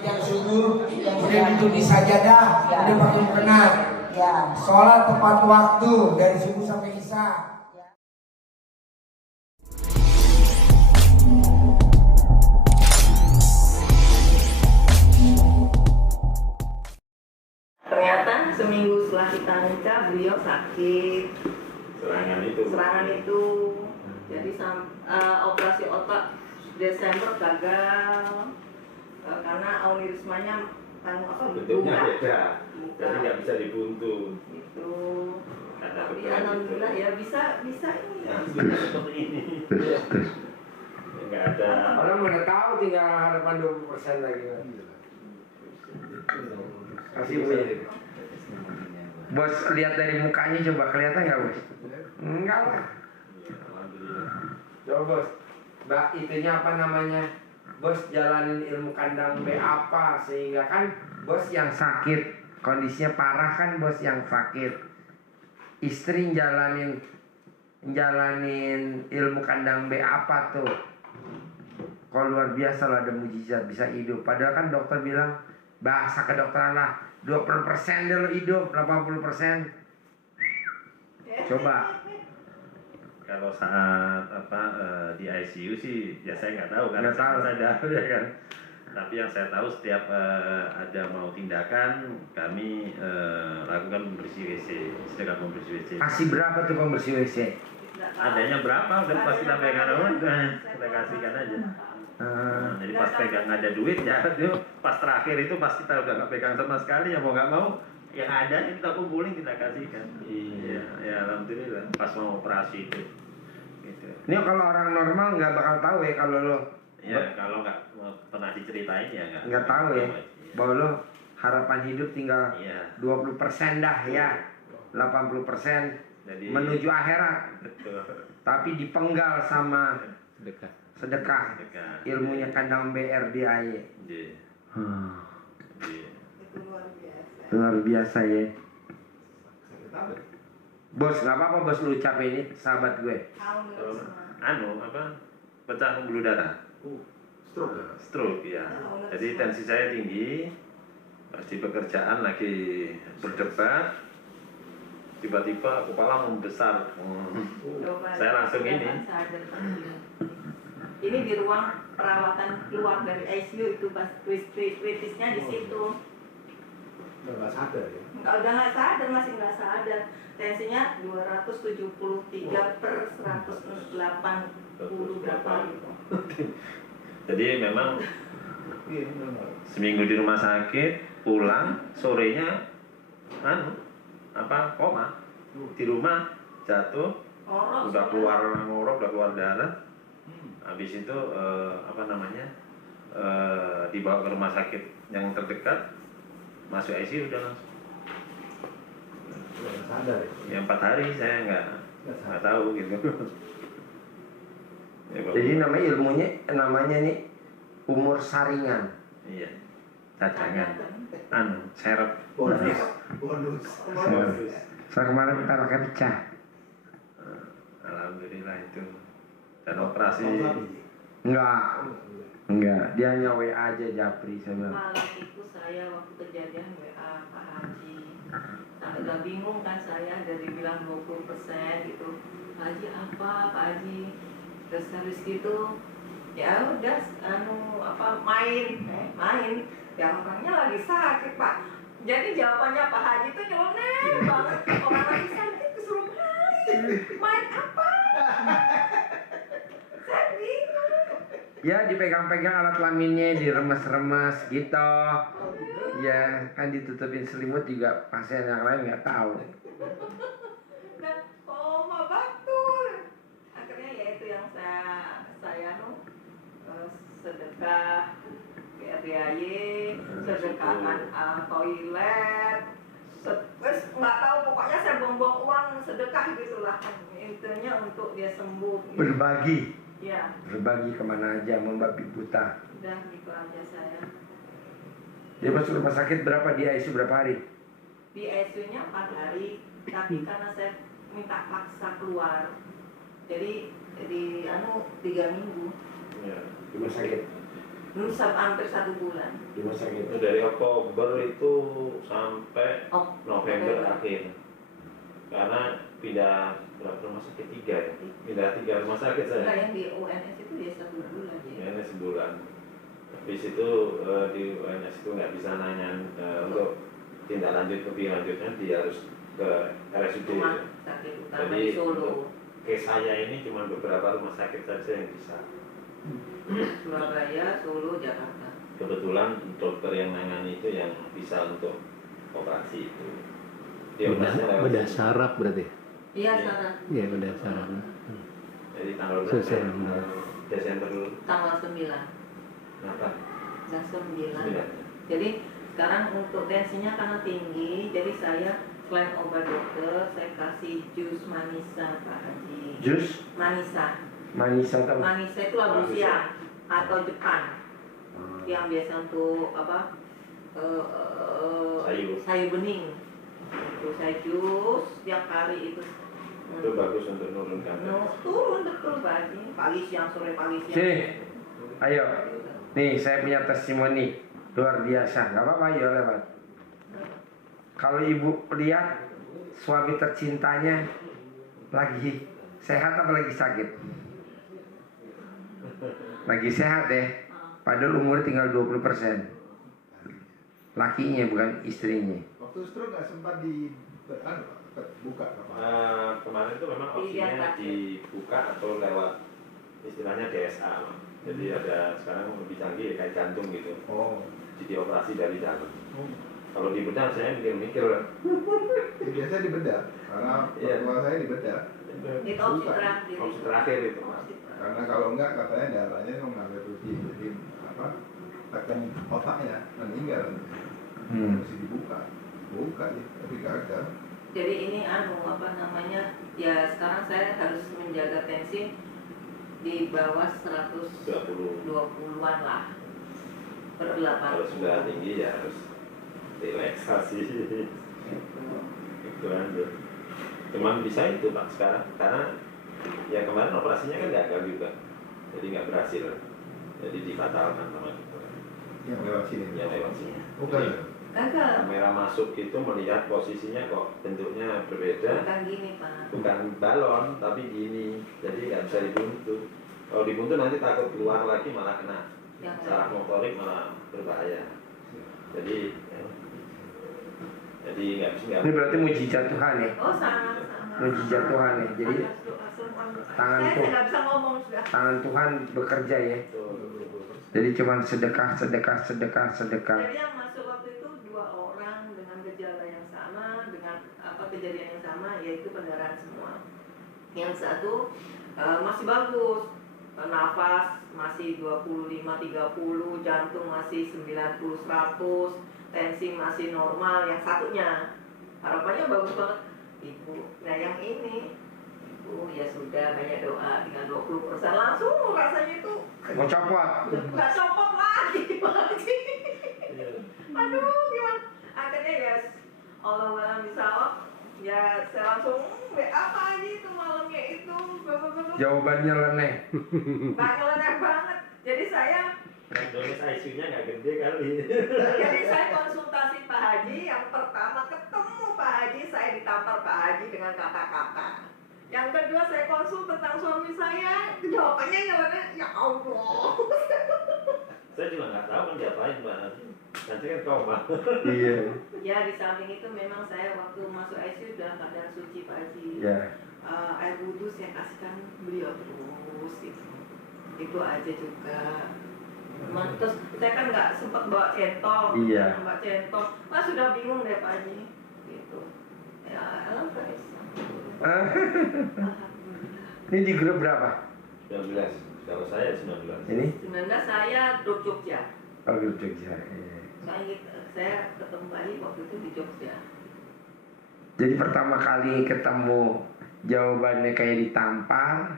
yang subuh, kemudian duduk di sajadah, kemudian pakai mukena. Sholat tepat waktu dari subuh sampai isya. Ternyata seminggu setelah kita nikah beliau sakit. Serangan itu. Jadi operasi otak Desember gagal karena aneurismanya bentuknya beda, jadi nggak bisa dibuntu. Itu. Tapi alhamdulillah ya bisa ini. Nah, seperti ini. Nggak ada. Orang mana tahu tinggal harapan 20% lagi. Kasih bos, lihat dari mukanya coba kelihatan nggak bos? Enggak lah. Coba bos, mbak itunya apa namanya? Bos jalanin ilmu kandang B apa sehingga kan bos yang sakit kondisinya parah kan bos yang sakit, istri jalanin ilmu kandang B apa tuh? Kalau luar biasa lah, ada mujizat bisa hidup. Padahal kan dokter bilang bahasa kedokteran lah 20% dulu hidup, 80%. Coba. Kalau saat di ICU sih ya saya nggak tahu karena saya tahu ya kan. Tapi yang saya tahu setiap ada mau tindakan kami lakukan pembersih WC, sedangkan pembersih WC. Kasih berapa tuh pembersih WC? Adanya berapa udah pas kita pegang kita kasihkan aja. Jadi pas pegang ada duit ya itu pas terakhir itu pas kita udah nggak pegang sama sekali ya mau nggak mau yang ada kita kumpulin kita kasihkan. Iya ya alhamdulillah pas mau operasi itu. Gitu. Ini kalau orang normal nggak bakal tahu ya kalau lo. Ya kalau nggak pernah diceritain ya nggak tahu ya bahwa lo harapan hidup tinggal 20% dah ya, 80% jadi, menuju akhirat. Betul. Tapi dipenggal sama sedekah. Ilmunya kandang BRDAY. Luar biasa ya. Bos, nggak apa-apa bos lu ucap ini sahabat gue. Pecah pembuluh darah. Stroke ya. Jadi tensi saya tinggi. Pas di pekerjaan lagi berdebat, tiba-tiba kepala membesar. Saya langsung ini. Ini di ruang perawatan keluar dari ICU itu pas kritisnya di situ. Nggak sadar ya? Udah nggak sadar, masih nggak sadar. Tensinya 273/180 berapa gitu. Jadi memang seminggu di rumah sakit, pulang sorenya koma. Di rumah jatuh, udah keluar ngorok, udah keluar darah. Habis itu dibawa ke rumah sakit yang terdekat, masuk ICU udah langsung. Sadar ya? 4 hari saya nggak tahu gitu. Ya, jadi namanya nih umur saringan. Iya. Cadangan. Serep. Bonus. Saya kemarin kita pakai pecah. Alhamdulillah itu. Dan operasi. Enggak. Dia hanya WA aja Japri saya bilang. Malam itu saya waktu kejadian WA Pak Haji. Agak bingung kan saya dari bilang 20% gitu. Pak Haji apa Pak Haji? Terus habis gitu ya udah main. Ya orangnya lagi sakit Pak. Jadi jawabannya Pak Haji itu nyeleneh banget. Orang lagi sakit disuruh main apa? Saya bingung. Ya dipegang-pegang alat kelaminnya, diremes-remes gitu. Ya kan ditutupin selimut juga pasien yang lain nggak tahu. Nah, koma betul. Akhirnya ya itu yang saya sedekah BRDAY, sedekahkan toilet, terus nggak tahu pokoknya saya buang-buang uang sedekah gitulah. Intinya untuk dia sembuh. Gitu. Berbagi. Ya. Berbagi kemana aja, membabi buta. Udah gitu aja saya. Dia masuk rumah sakit berapa, di ICU berapa hari? Di ICU-nya 4 hari, tapi karena saya minta paksa keluar, jadi 3 minggu. Rumah sakit. Hampir 1 bulan. Di rumah sakit. Itu dari Oktober itu sampai November akhir. Karena pindah berapa rumah sakit 3 ya? Pindah 3 rumah sakit saya. Enggak, yang di UNS itu dia 1 bulan ya. UNS sebulan. Habis itu di UNS itu nggak bisa nanya untuk tindak lanjut lebih lanjutnya, dia harus ke RSUD. Rumah sakit utama Jadi di Solo. untuk case saya ini cuma beberapa rumah sakit saja yang bisa. Surabaya, Solo, Jakarta. Kebetulan dokter yang nangani itu yang bisa untuk operasi itu. Dia operasinya lewat Bedah sini. saraf berarti. Iya, Iya. sana. Iya, bedah saraf. Jadi tanggal berapa? Selesai. Desember dulu. Tanggal 9. Kenapa? Dan 9. 9. Jadi sekarang untuk tensinya karena tinggi, jadi saya selain obat dokter, saya kasih jus manisa Pak Haji. Jus Manisa. manisa atau Manisa itu labu siam atau Jepang yang biasa untuk apa? Sayur bening. Itu saya jus tiap hari itu. Itu bagus untuk menurunkan. Turun betul Pak Haji. Pagi siang sore pagi siang. sini. Ayo. Nih, saya punya testimoni luar biasa. Gak apa-apa, ayo lewat. Kalau ibu lihat suami tercintanya lagi sehat apa lagi sakit? Lagi sehat deh. Padahal umur tinggal 20%. Lakinya bukan istrinya. Waktu stroke nggak sempat buka apa? Kemarin itu memang opsinya dibuka atau lewat istilahnya DSA. Jadi ada sekarang lebih canggih kayak jantung gitu. Oh. Jadi operasi dari dalam. Kalau di bedah saya mikir-mikir lah. Biasanya di bedah, karena pertama saya di bedah. Itu opsi terakhir. Opsi terakhir itu. Karena kalau enggak katanya darahnya mengalir rutin, jadi apa? Tekan otaknya meninggal. Mesti dibuka, buka ya, tapi gagal. Jadi ini apa namanya? Ya sekarang saya harus menjaga tensi di bawah 120-an lah per 80. Kalau sudah tinggi ya harus relaksasi. Itu aja. Cuman bisa itu Pak sekarang karena ya kemarin operasinya kan gagal juga, jadi nggak berhasil, jadi dibatalkan sama kita. Yang lewat sini. Yang lewat sini. Bukan. Gagal. Kamera masuk itu melihat posisinya kok bentuknya berbeda. Bukan gini Pak. Bukan balon tapi gini, jadi nggak bisa dibuntu. Kalau dibuntu nanti takut keluar lagi malah kena Yang saraf motorik malah berbahaya. Jadi nggak bisa. Ini berarti mujizat Tuhan ya. Oh sama. Mujizat Tuhan ya. Jadi tangan saya tuh nggak bisa ngomong sudah. tangan Tuhan bekerja ya. Jadi cuman sedekah. Jadi yang masuk waktu itu 2 orang dengan gejala yang sama, dengan kejadian yang sama, yaitu pendarahan semua. Yang satu masih bagus, nafas masih 25-30, jantung masih 90-100, tensi masih normal. Yang satunya harapannya bagus banget, ibu. Nah yang ini, ibu ya sudah banyak doa, tinggal 20%, langsung rasanya itu Mau copot. nggak copot lagi Pak Haji. Aduh gimana? Akhirnya ya Allah bisa ya saya langsung WA Pak Haji itu malamnya itu Jawabannya leneh. banyak banget. Jadi saya Dosis ICU-nya nggak gede kali. jadi saya konsultasi Pak Haji. Yang pertama ketemu Pak Haji, saya ditampar Pak Haji dengan kata-kata. Yang kedua saya konsul tentang suami saya, jawabannya nyeleneh, ya Allah. Saya juga nggak tahu kan diapain Mbak. Nanti kan koma. Iya. Ya di samping itu memang saya waktu masuk ICU dalam keadaan suci Pak Haji. Ya. Air wudhu saya kasihkan beliau terus itu aja juga. Terus saya kan nggak sempat bawa centong, Iya. bawa centong, sudah bingung deh Pak Haji, gitu. Ya alhamdulillah. Ini di grup berapa? 19. Kalau saya 19. Ini? 19 saya grup Jogja. Oh, grup Jogja. Iya. Saya ketemu Pak Haji waktu itu di Jogja. Jadi pertama kali ketemu jawabannya kayak ditampar.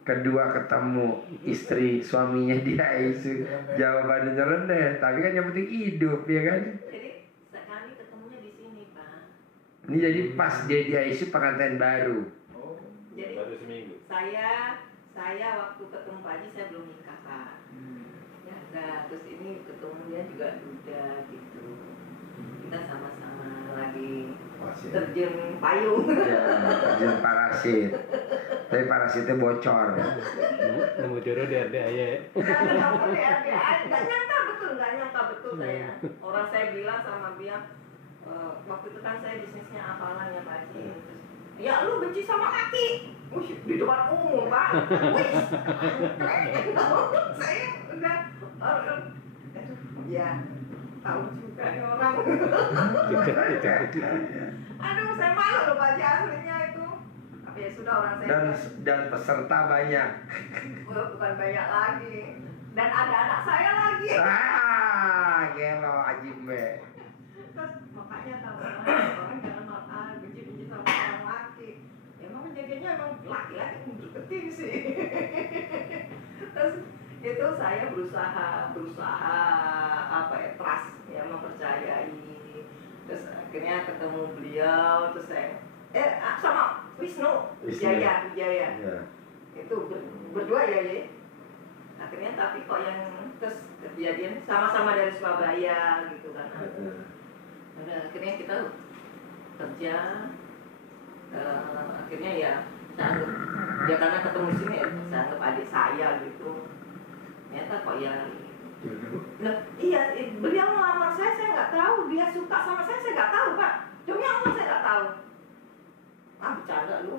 Kedua ketemu istri suaminya dia ICU, jawabannya rendah, tapi kan yang penting hidup ya kan. Jadi kami ketemunya di sini Pak. Ini jadi pas dia di ICU pengantin baru. Jadi Baru seminggu. saya waktu ketemu Pak Haji saya belum nikah Pak. janda, terus ini ketemunya juga duda gitu. Kita sama-sama lagi terjun payung. Ya, terjun parasit. Tapi parasitnya bocor. Nemu jodoh di RDAY. Nggak nyangka betul saya. Orang saya bilang sama dia, waktu itu kan saya bisnisnya apalan ya Pak Haji. Ya lu benci sama laki. Di depan umum Pak. Saya udah, ya tahu juga nih orang. Aduh, saya malu loh Pak Haji aslinya itu. Tapi ya sudah orang saya. Dan peserta banyak. Bukan banyak lagi. Dan ada anak saya lagi. Gelo Ajimbe. Terus makanya kalau orang jangan benci-benci sama orang laki. Ya emang penjaganya emang laki-laki berketing sih. Terus itu saya berusaha trust ya, mempercayai. Terus akhirnya ketemu beliau, terus saya sama Wisnu Wijaya. Itu berdua ya. Akhirnya tapi kok yang terus kejadian sama-sama dari Surabaya gitu kan. Akhirnya kita kerja, akhirnya ya saya anggap dia karena ketemu sini ya, saya anggap adik saya gitu. Ternyata kok ya, nah, iya beliau melamar saya nggak tahu, dia suka sama saya nggak tahu Pak. Demi Allah saya nggak tahu. Bercanda lu.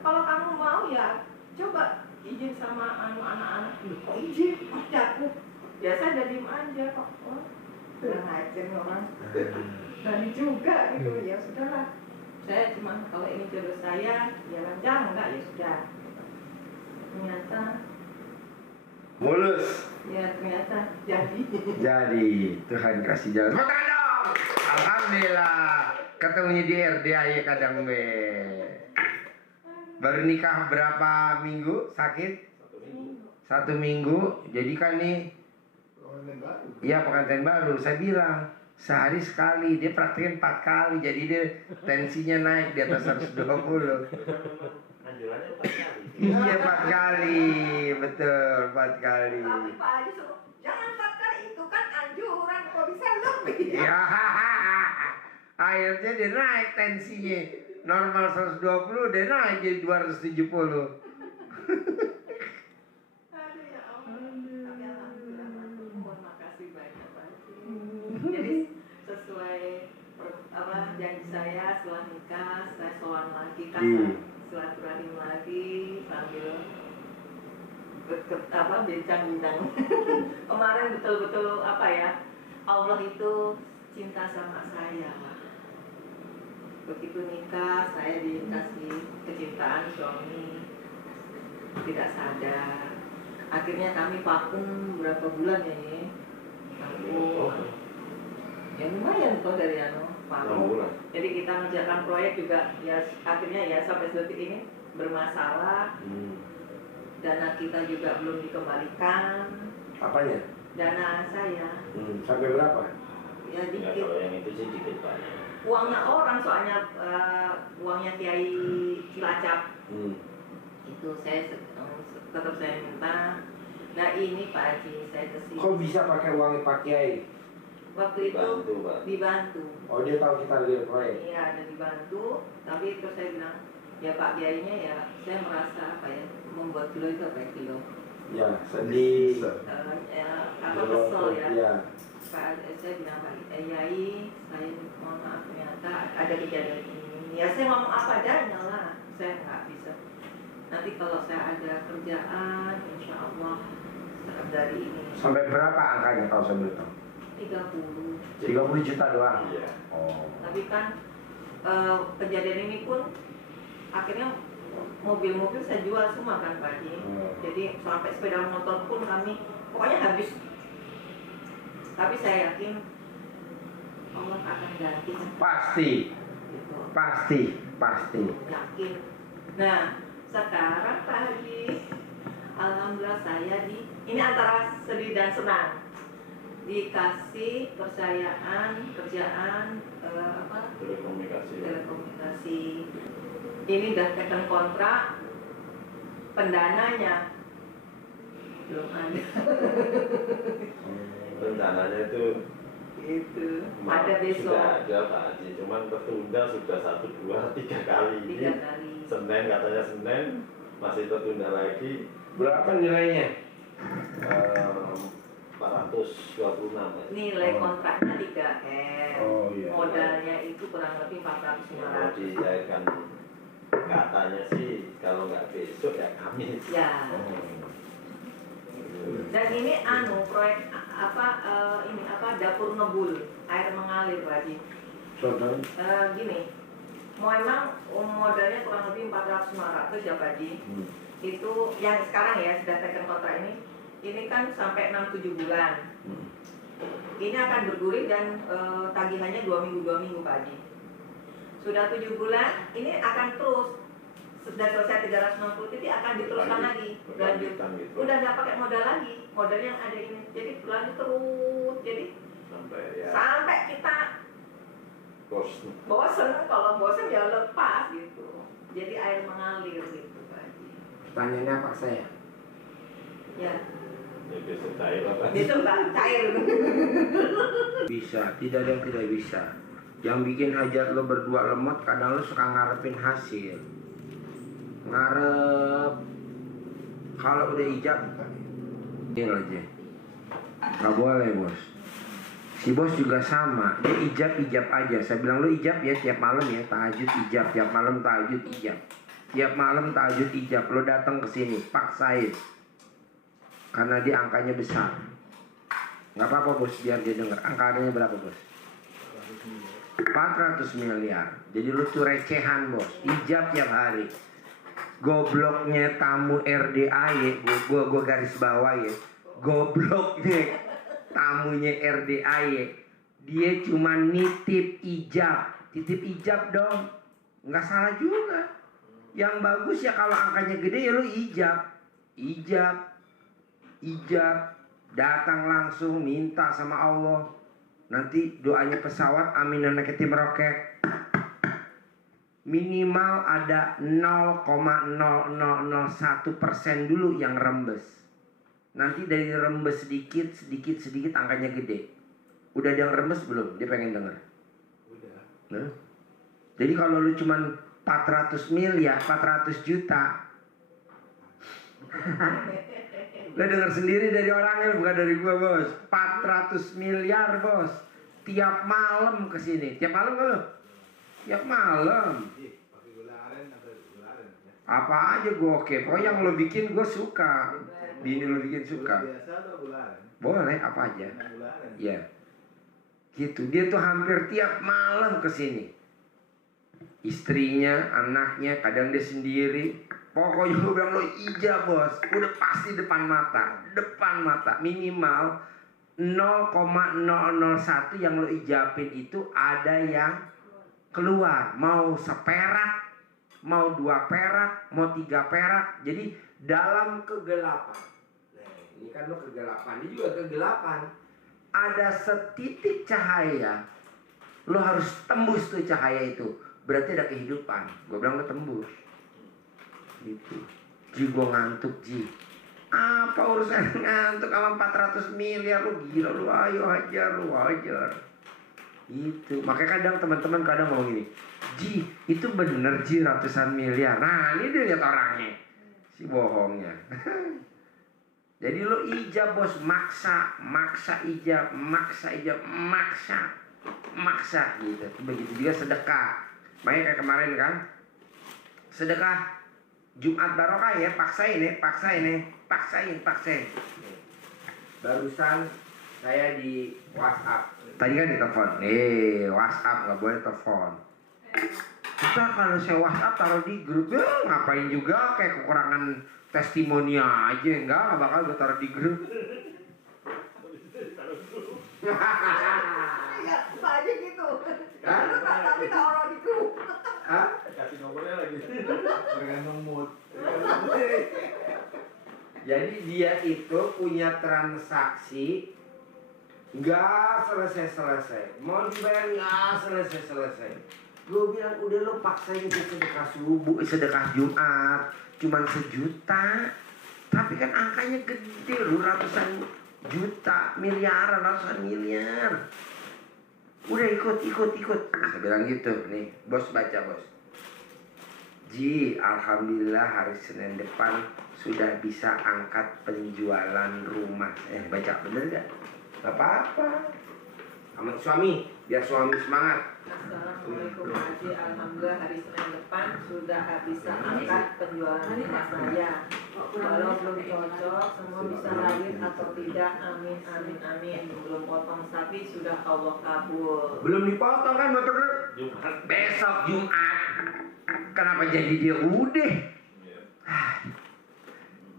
Kalau kamu mau ya coba izin sama anak-anak. Kok izin? Aku biasa udah diem aja kok. Kurang ajar nih orang. Berani juga gitu. Ya sudahlah. Saya cuma kalau ini jodoh saya, ya lancar enggak ya sudah. Ternyata mulus. Ya ternyata jadi. Jadi Tuhan kasih jalan. Tepuk dong. Alhamdulillah. Ketemunya di RDAY kadang be. Baru nikah berapa minggu? Sakit? 1 minggu. Jadi kan nih, iya pengantin baru. Saya bilang sehari sekali, dia praktekin 4 kali. Jadi dia tensinya naik di atas 120. Anjurannya 4 kali. Iya 4 kali, betul 4 kali. Tapi Pak Haji suruh jangan 4 kali, itu kan anjuran, kok bisa lebih. Ya, akhirnya dia naik tensinya. Normal 120 dia naik jadi 270. Aduh ya Allah. Tapi alhamdulillah, mohon makasih banyak Pak Haji. Jadi sesuai janji saya setelah nikah, saya sowan lagi kan, silaturahim lagi sambil bincang-bincang. Kemarin betul-betul Allah itu cinta sama saya. Begitu nikah, saya dikasih kecintaan suami, tidak sadar. Akhirnya kami vakum berapa bulan ya? Ya lumayan kok dari vakum. Jadi kita mengerjakan proyek juga ya akhirnya ya sampai detik ini bermasalah. Dana kita juga belum dikembalikan. Apanya? Dana saya. Sampai berapa? Ya dikit. Kalau yang itu sih dikit Pak. Uangnya orang soalnya uangnya Kiai Cilacap. Itu saya tetap saya minta. Nah ini Pak Haji saya kesini. Kok bisa pakai uangnya Pak Kiai? Waktu itu dibantu. Oh dia tahu kita lagi proyek. Iya ada dibantu. Tapi terus saya bilang ya Pak Kiainya ya saya merasa membuat kilo itu kilo. Ya sedih. Kesel ya. Ya. Pak, saya bilang Pak Kiai, saya mohon maaf ternyata ada kejadian ini. Ya saya ngomong apa adanya lah, saya nggak bisa. Nanti kalau saya ada kerjaan, insya Allah dari ini. Sampai berapa angkanya kalau saya boleh tahu? 30 juta doang. Iya. Oh. Tapi kan kejadian ini pun akhirnya mobil-mobil saya jual semua kan Pak Haji. Jadi sampai sepeda motor pun kami pokoknya habis. Tapi saya yakin Allah akan ganti. Pasti. Gitu. Pasti. Yakin. Nah, sekarang Pak Haji, alhamdulillah saya ini antara sedih dan senang. Dikasih percayaan kerjaan telekomunikasi. Ini udah tekan kontrak, pendananya Belum ada. Rencananya itu ada besok. Sudah ada Pak Haji, cuman tertunda sudah 1, 2, 3 kali. 3 kali. Senin katanya Senin masih tertunda lagi. Berapa nilainya? 426. Nilai kontraknya 3M. Oh, iya. Modalnya itu kurang lebih 400-500. Kalau dicairkan katanya sih kalau nggak besok ya Kamis. Ya. Dan ini proyek dapur ngebul, air mengalir Pak Haji. Contohnya? Gini, mau emang modalnya kurang lebih 400-500 ya Pak Haji. Itu yang sekarang ya sudah taken kontrak ini kan sampai 6-7 bulan. Ini akan bergulir dan tagihannya 2 minggu Pak Haji. Sudah 7 bulan, ini akan terus. Sudah selesai 360 titik akan diteruskan lagi, lanjut. Gitu. Udah nggak pakai modal lagi, modal yang ada ini. Jadi berlanjut terus. Jadi sampai kita bosen. Kalau bosen ya lepas gitu. Jadi air mengalir gitu Pak Haji. Pertanyaannya apa saya? Ya. Ya besok cair apa? Besok nggak cair. Bisa, tidak ada yang tidak bisa. Yang bikin hajat lo berdua lemot, kadang lo suka ngarepin hasil. Ngarep. Kalau udah ijab, ini aja. Gak boleh bos. Si bos juga sama, dia ijab aja. Saya bilang lo ijab ya tiap malam ya, tahajud ijab, tiap malam tahajud ijab. Tiap malam tahajud ijab, lo datang ke sini, paksain. Karena dia angkanya besar. Nggak apa-apa bos, biar dia dengar. Angkanya berapa bos? 400 miliar. Jadi lu tuh recehan bos. Ijab tiap hari. Gobloknya tamu RDAY, gua garis bawah ya. Gobloknya tamunya RDAY, dia cuma nitip ijab. Titip ijab dong. Nggak salah juga. Yang bagus ya kalau angkanya gede ya lu ijab. Datang langsung minta sama Allah. Nanti doanya pesawat aminan ketim roket. Minimal ada 0,0001% dulu yang rembes. Nanti dari rembes sedikit angkanya gede. Udah ada yang rembes belum? Dia pengen denger. Udah. Nah. Jadi kalau lu cuman 400 miliar, 400 juta. Lu denger sendiri dari orangnya, bukan dari gua bos. 400 miliar bos. Tiap malam kesini. Tiap malam gak lu? Tiap malam. Pakai gula aren atau gula aren? Apa aja gua oke. Pokoknya yang lo bikin gua suka. Bini lo bikin suka. Gula biasa atau gula aren? Boleh apa aja. Gula aren. Iya. Gitu. Dia tuh hampir tiap malam kesini. Istrinya, anaknya, kadang dia sendiri. Pokoknya gue bilang lo ijab bos. Udah pasti depan mata. Minimal 0,001 yang lo ijabin itu ada yang keluar. Mau seperak, mau 2 perak, mau 3 perak. Jadi dalam kegelapan. Nah, ini kan lo kegelapan. Ini juga kegelapan. Ada setitik cahaya. Lo harus tembus tuh cahaya itu. Berarti ada kehidupan. Gue bilang lo tembus. Gitu. Ji gue ngantuk Ji. Apa urusan ngantuk sama 400 miliar lu gila lu, ayo hajar. Gitu. Makanya kadang teman-teman kadang ngomong gini, Ji itu bener Ji ratusan miliar. Nah ini dia lihat orangnya, si bohongnya. Jadi lu ijab bos, maksa ijab, maksa gitu. Begitu juga sedekah. Makanya kayak kemarin kan, sedekah Jumat Barokah ya, paksain. Barusan saya di WhatsApp. Tadi kan ditelepon. WhatsApp nggak boleh telepon. Kita kalau saya WhatsApp taruh di grup, ya ngapain juga, kayak kekurangan testimoni aja. Nggak bakal gue taruh di grup. Ya, aja gitu. Tapi taruh di grup. Kasih nomornya lagi. Tergantung mood. Jadi dia itu punya transaksi nggak selesai. Mau dibayar nggak selesai. Gue bilang udah lo paksain ke sedekah subuh, sedekah Jumat, cuman 1 juta. Tapi kan angkanya gede loh, ratusan juta, miliaran, ratusan miliar. Udah ikut. Saya bilang gitu, nih bos baca bos. Ji, alhamdulillah hari Senin depan sudah bisa angkat penjualan rumah. Baca bener gak? Gak apa-apa. Sama suami, biar suami semangat. Assalamualaikum Haji, alhamdulillah hari Senin depan sudah bisa angkat penjualan rumah saya. Walau belum cocok, semua bisa lahir atau tidak, amin amin amin. Belum potong sapi sudah Allah kabul. Belum dipotong kan motor lu? Besok Jumat. Kenapa jadi dia udah?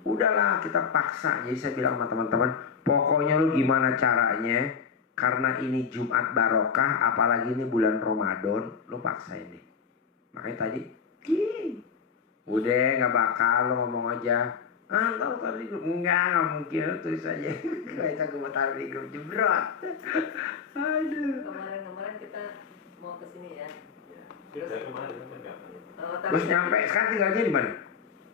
Udahlah kita paksa. Jadi saya bilang sama teman-teman, pokoknya lu gimana caranya, karena ini Jumat barokah, apalagi ini bulan Ramadan, lu paksain deh. Makanya tadi, udah nggak bakal lo ngomong aja. Taruh di grup. Nggak mungkin, lo tulis aja. Kayak gue mau taruh di grup, jebrot. Aduh. Kemarin kita mau ke sini ya. Kita kemarin Terus nyampe, sekarang tinggalnya di mana?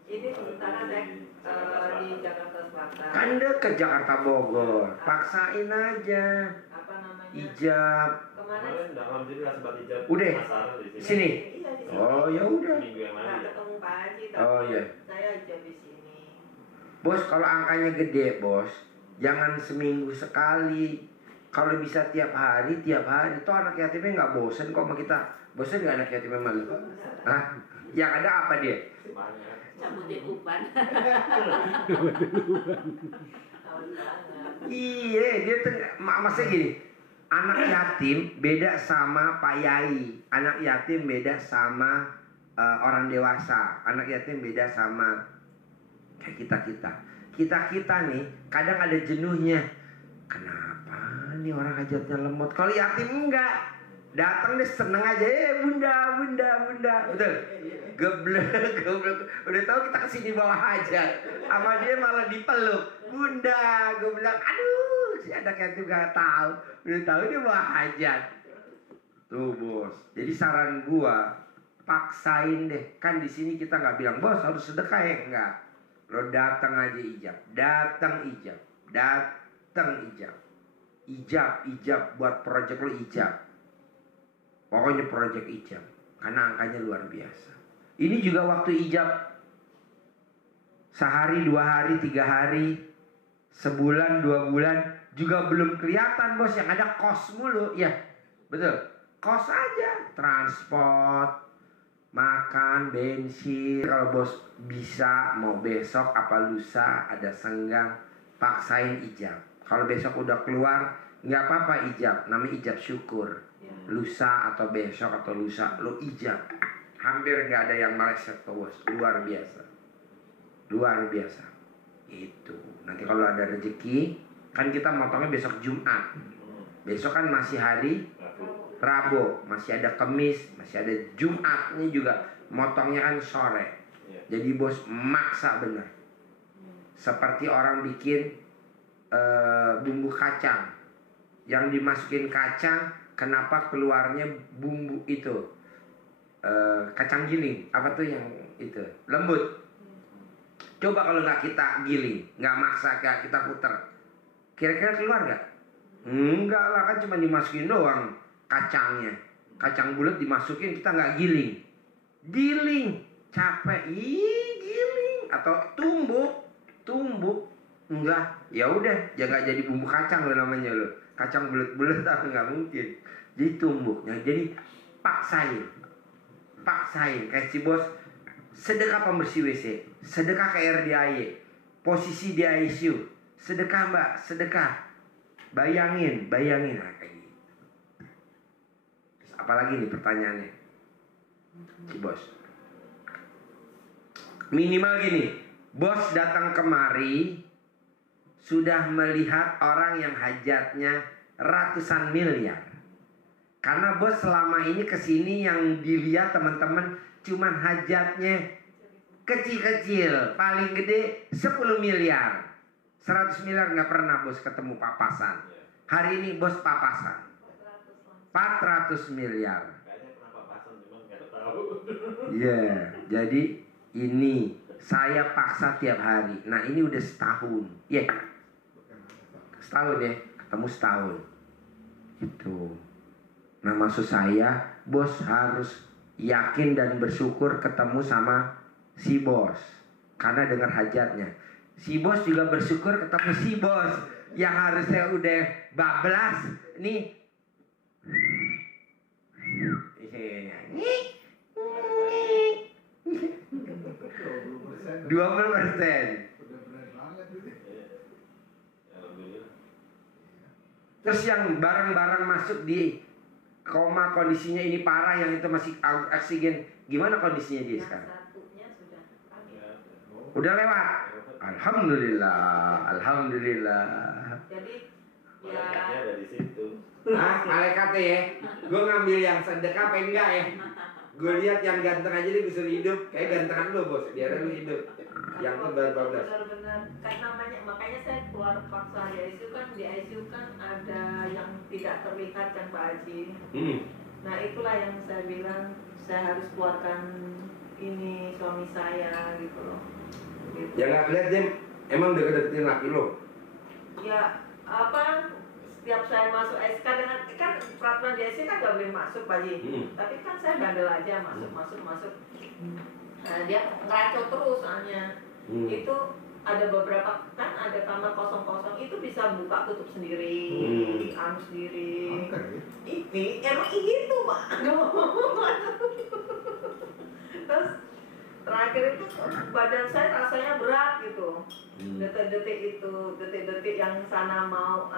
Ini sementara dek di Jakarta Selatan. Kan deket Jakarta Bogor, paksain aja. Apa namanya? Ijab. Kemarin dalam jadi sempat ijab. Udah. Di Sini. Iya di sini. Oh ya udah. Minggu yang lalu. Nggak Ya. ketemu Pak Haji, tapi Oh iya. saya ijab di sini. Bos, kalau angkanya gede bos, jangan seminggu sekali. Kalau bisa tiap hari, itu anak yatimnya nggak bosen kok sama kita. Bosen nggak anak yatimnya sama lu? Hah? Yang ada apa dia? Semangat. Cabutin uban. Iya, dia tuh maksudnya gini. Anak yatim beda sama Pak Yai. Anak yatim beda sama orang dewasa. Anak yatim beda sama kayak kita nih kadang ada jenuhnya. Kenapa nih orang hajatnya lemot? Kalau yatim enggak, datang deh seneng aja, bunda, betul. Geblek. Udah tahu kita kesini bawa hajat, sama dia malah dipeluk, bunda. Gue bilang, aduh, si anak yatim gak tahu. Udah tahu dia bawa hajat. Tuh bos. Jadi saran gua, paksain deh. Kan di sini kita nggak bilang bos harus sedekah ya, enggak. Lo datang aja ijab, ijab buat project lo ijab. Pokoknya project ijab, karena angkanya luar biasa. Ini juga waktu ijab sehari, 2 hari, 3 hari, sebulan, 2 bulan juga belum kelihatan bos. Yang ada kos mulu, ya betul. Kos aja, transport, makan, bensin. Kalau bos bisa, mau besok apa lusa ada senggang, paksain ijab. Kalau besok udah keluar, nggak apa-apa ijab, namanya ijab syukur. Lusa atau besok atau lusa, lo ijab. Hampir nggak ada yang meleset tuh bos, luar biasa. Itu. Nanti kalau ada rezeki, kan kita motongnya besok Jumat. Besok kan masih hari Rabu, masih ada Kamis, masih ada Jumat. Ini juga motongnya kan sore. Jadi bos maksa bener. Seperti orang bikin bumbu kacang, yang dimasukin kacang, kenapa keluarnya bumbu itu kacang giling, apa tuh yang itu lembut. Coba kalau nggak kita giling, nggak maksa kayak kita puter, kira-kira keluar nggak? Enggak lah, kan cuma dimasukin doang kacangnya, kacang bulat dimasukin, kita nggak giling, capek, giling atau tumbuk. Enggak, ya udah, jangan jadi bumbu kacang lo namanya lo. Kacang bulat-bulat tapi nggak mungkin. Jadi tumbuknya, jadi paksain. Kayak si bos, sedekah pembersih WC, sedekah ke RDIY, posisi di ICU, sedekah mbak, sedekah. Bayangin, nah, kayak gitu. Terus apalagi nih pertanyaannya, si bos. Minimal gini, bos datang kemari sudah melihat orang yang hajatnya ratusan miliar. Karena bos selama ini kesini yang dilihat teman-teman cuman hajatnya kecil-kecil, paling gede 10 miliar. 100 miliar nggak pernah bos ketemu papasan. Hari ini bos papasan 400 miliar. Kayaknya pernah papasan cuman nggak tahu. Iya, jadi ini saya paksa tiap hari. Nah ini udah setahun. Setahun ya, ketemu setahun. Itu. Nah maksud saya, bos harus yakin dan bersyukur ketemu sama si bos, karena dengar hajatnya. Si bos juga bersyukur ketemu si bos yang harusnya udah bablas. Nih 20%. Terus yang barang-barang masuk di koma kondisinya ini parah, yang itu masih oksigen, gimana kondisinya dia sekarang? Satunya sudah Udah lewat. Alhamdulillah, alhamdulillah. jadi Malaikatnya ada di situ. Malaikatnya ya. Gue ngambil yang sedekah apa enggak ya? Gue lihat yang ganteng aja dia bisa hidup. Kayak gantengan lo bos, biar lu hidup. Yang tuh baru 12. Benar-benar kan namanya, makanya saya keluar paksa di ICU kan ada yang tidak terlihat kan Pak Haji. Nah itulah yang saya bilang saya harus keluarkan ini suami saya gitu loh. Gitu. Yang nggak lihat dia emang deket-deketin laki lo. Ya apa, setiap saya masuk SK dengan kan peraturan di ICU kan nggak boleh masuk Pak Haji. Tapi kan saya bandel aja masuk. Nah, dia ngaco terus soalnya. Itu ada beberapa kan ada kamar kosong itu bisa buka tutup sendiri, anu sendiri. Ini emang gitu Pak. Terus terakhir itu badan saya rasanya berat gitu. Detik-detik yang sana mau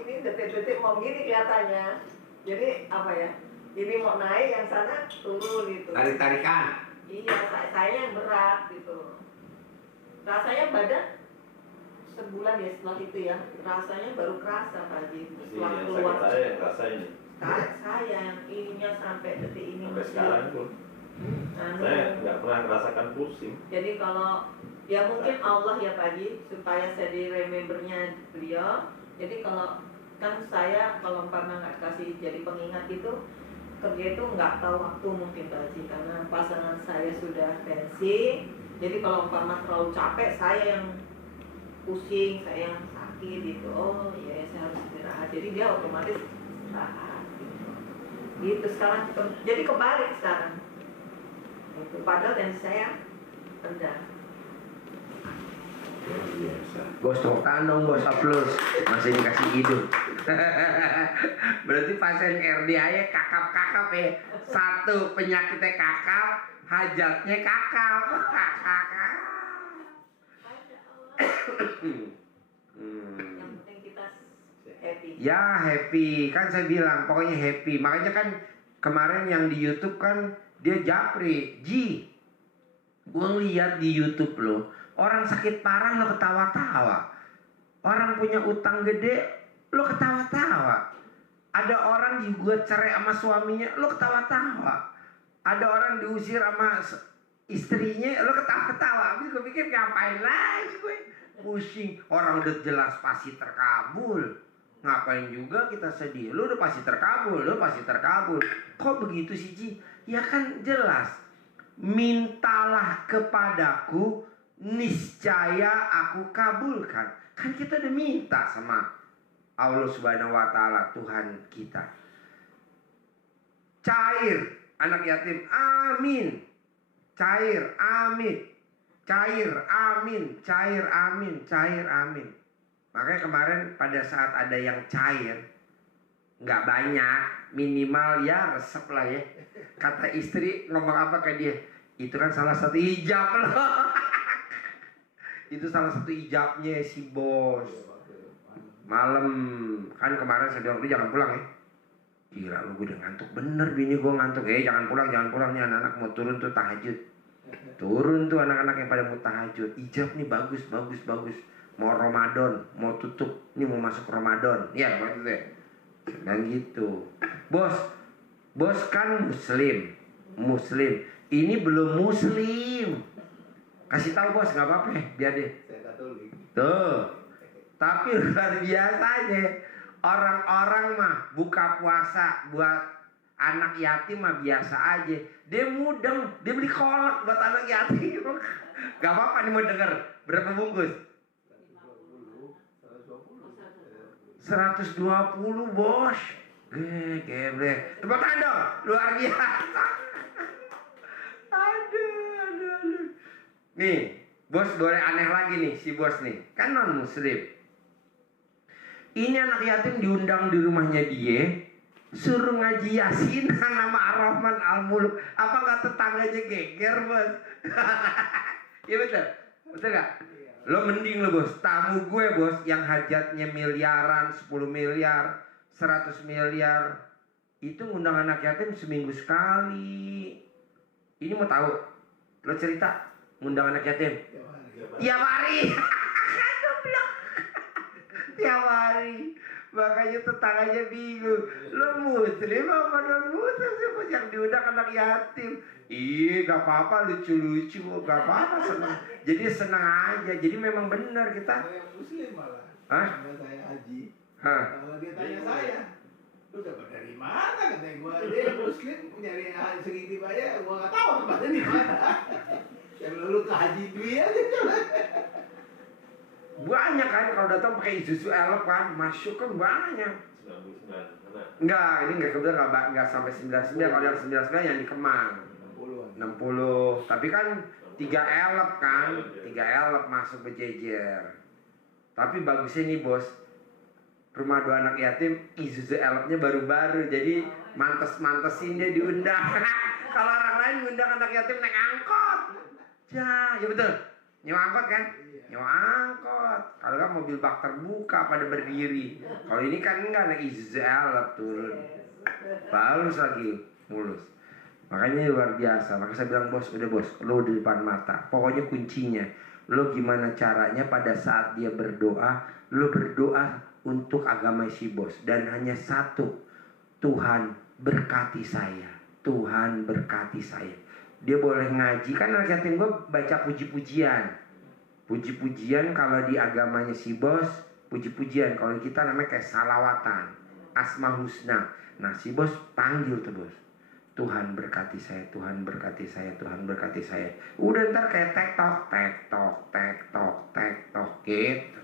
ini detik-detik mau gini kelihatannya. Jadi apa ya? Ini mau naik, yang sana turun gitu. Tarik-tarikan. Iya, saya yang berat gitu. Rasanya badan sebulan ya setelah itu ya, rasanya baru kerasa Pak Haji. Setelah keluar Saya yang rasain. saya yang ininya sampai detik ini Sampai sekarang pun saya nggak pernah merasakan pusing. Jadi kalau ya mungkin Allah ya Pak Haji, supaya saya di remembernya beliau. Jadi kalau kan saya kalau umpama nggak kasih jadi pengingat itu, kerja itu nggak tahu waktu mungkin Pak Haji, karena pasangan saya sudah pensi. Jadi kalau umpama terlalu capek, saya yang pusing, saya yang sakit gitu. Oh iya, saya harus istirahat. Jadi dia otomatis istirahat gitu sekarang. Jadi kebalik sekarang itu, padahal dan saya rendah. Biasa. Bos tepuk tangan dong, bos aplaus. Masih dikasih hidup. Berarti pasien RDA kakap-kakap ya. Satu penyakitnya kakap, hajatnya kakap. Yang penting kita happy. Ya happy, kan saya bilang pokoknya happy. Makanya kan kemarin yang di YouTube kan dia japri, Ji. Gue ngeliat di YouTube lo, orang sakit parah lo ketawa-tawa. Orang punya utang gede lo ketawa-tawa. Ada orang juga cerai sama suaminya lo ketawa-tawa. Ada orang diusir sama istrinya lo ketawa-ketawa. Habis gue pikir ngapain lagi gue, pusing. Orang udah jelas pasti terkabul, ngapain juga kita sedih. Lo udah pasti terkabul, lo pasti terkabul. Kok begitu sih Ji? Ya kan jelas, mintalah kepadaku, niscaya aku kabulkan. Kan kita udah minta sama Allah Subhanahu wa Ta'ala, Tuhan kita. Cair anak yatim, amin. Cair, amin. Cair, amin. Cair, amin. Cair, amin. Makanya kemarin pada saat ada yang cair, nggak banyak, minimal ya resep lah ya. Kata istri ngomong apa ke dia? Itu kan salah satu hijab loh. Itu salah satu hijabnya si bos. Malam kan kemarin saya bilang, lu jangan pulang ya. Gila lu, gue udah ngantuk bener, bini gue ngantuk. Jangan pulang nih, anak-anak mau turun tuh tahajud. Turun tuh anak-anak yang pada mau tahajud. Hijab nih bagus. Mau Ramadan, mau tutup, nih mau masuk Ramadan. Ya waktu itu ya. Dan gitu. Bos kan muslim. Ini belum muslim. Kasih tahu bos, nggak apa-apa ya, biar deh. Saya Katolik. Tuh. Tapi luar biasa aja. Orang-orang mah buka puasa buat anak yatim mah biasa aja. Dia mudeng, dia beli kolak buat anak yatim. Gak apa-apa nih mau denger. Berapa bungkus? 120 bos. Geblek. Tepuk tangan dong. Luar biasa. Aduh. Nih, bos boleh aneh lagi nih si bos nih. Kan non muslim. Ini anak yatim diundang di rumahnya dia, suruh ngaji Yasin nama Ar-Rahman Al-Muluk. Apa nggak tetangganya geger bos? Iya betul, betul nggak? Lo mending lo bos, tamu gue bos yang hajatnya miliaran, 10 miliar, 100 miliar, itu ngundang anak yatim seminggu sekali. Ini mau tahu? Lo cerita ngundang anak yatim? Tiap hari. Tiap hari. Makanya tetangganya bingung. Lo muslim apa non muslim sih bos yang diundang anak yatim? Iya gak apa-apa, lucu-lucu, gak apa-apa, seneng. Jadi senang aja. Jadi memang benar kita. Kalau yang muslim malah. Hah? Kalau saya haji. Hah? Kalau dia tanya saya, lu dapat dari mana? Katanya gue, dia muslim nyari segini banyak, gue nggak tahu tempatnya di mana. Yang lu ke haji dwi aja coba. Banyak kan kalau datang pakai Isuzu Elf kan, masuk kan banyak. 99. Enggak, ini enggak kebetulan enggak sampai 99. Kalau yang 99 yang di Kemang. 60. Tapi kan 3 elep kan, 3 elep masuk berjejer. Tapi bagusnya nih bos, rumah 2 anak yatim Isuzu Elf-nya baru-baru, jadi mantes-mantesin dia diundang. Kalau orang lain ngundang anak yatim naik angkot. Ya betul. Nyewa angkot kan? Nyewa angkot. Kalau kan mobil bak terbuka pada berdiri. Kalau ini kan enggak, naik Isuzu Elf turun. Balus lagi, mulus. Makanya luar biasa. Maka saya bilang bos, udah bos, lo di depan mata. Pokoknya kuncinya, lo gimana caranya pada saat dia berdoa, lo berdoa untuk agama si bos. Dan hanya satu, Tuhan berkati saya. Tuhan berkati saya. Dia boleh ngaji, kan anak yatim gue baca puji-pujian. Puji-pujian kalau di agamanya si bos, puji-pujian. Kalau kita namanya kayak salawatan, asma husna. Nah si bos panggil tuh bos, Tuhan berkati saya, Tuhan berkati saya, Tuhan berkati saya. Udah ntar kayak tektok, tektok, tektok, tektok gitu.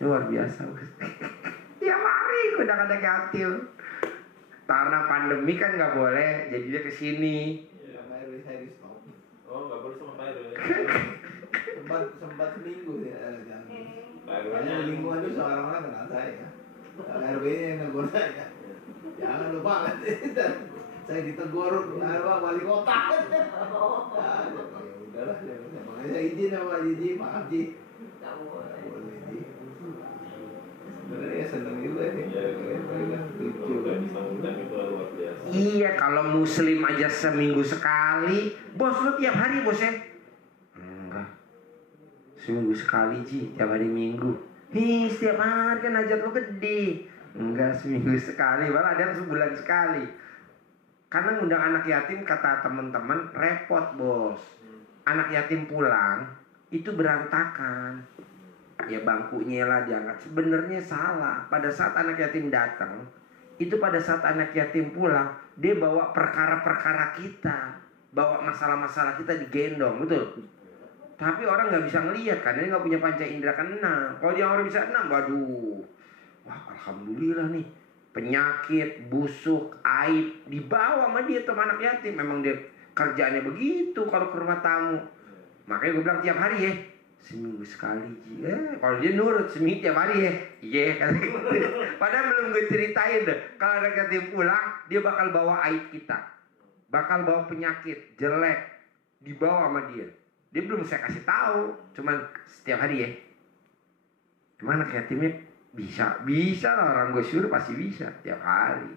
Luar biasa bos. Tiap hari udah ada yatim. Karena pandemi kan nggak boleh, jadi dia kesini. Saya di stop. Oh nggak boleh sama Pak Heru. Sempat seminggu ya. Barunya Lingkungan itu orang-orang kenal saya. RW-nya yang negur saya. Jangan lupa nanti. Saya ditegur wali kota. Ya udahlah, makanya saya izin sama Ji, maaf Ji. Nggak boleh. Sebenarnya seneng juga nih. Lucu kan bisa ngundang itu luar biasa. Iya, kalau muslim aja seminggu sekali. Bos lu tiap hari bos ya? Enggak. Seminggu sekali Ji, tiap hari Minggu. Setiap hari kan hajat lu gede. Enggak, seminggu sekali, malah ada sebulan sekali. Karena ngundang anak yatim kata teman-teman repot bos. Anak yatim pulang itu berantakan. Ya bangkunya lah diangkat. Sebenarnya salah. Pada saat anak yatim datang, itu pada saat anak yatim pulang, dia bawa perkara-perkara kita, bawa masalah-masalah kita digendong, betul. Tapi orang nggak bisa ngelihat kan, dia nggak punya panca indera keenam. Kalau dia orang bisa 6, waduh, wah alhamdulillah nih. Penyakit, busuk, aib dibawa sama dia tuh anak yatim. Memang dia kerjaannya begitu kalau ke rumah tamu. Makanya gue bilang tiap hari ya, seminggu sekali Ji. Kalau dia nurut seminggu tiap hari ya, iya kata gitu. Padahal belum gue ceritain deh. Kalau anak yatim pulang, dia bakal bawa aib kita, bakal bawa penyakit jelek, dibawa sama dia. Dia belum saya kasih tahu, cuman setiap hari ya. Gimana anak yatimnya? Bisa lah, orang gue suruh pasti bisa tiap hari.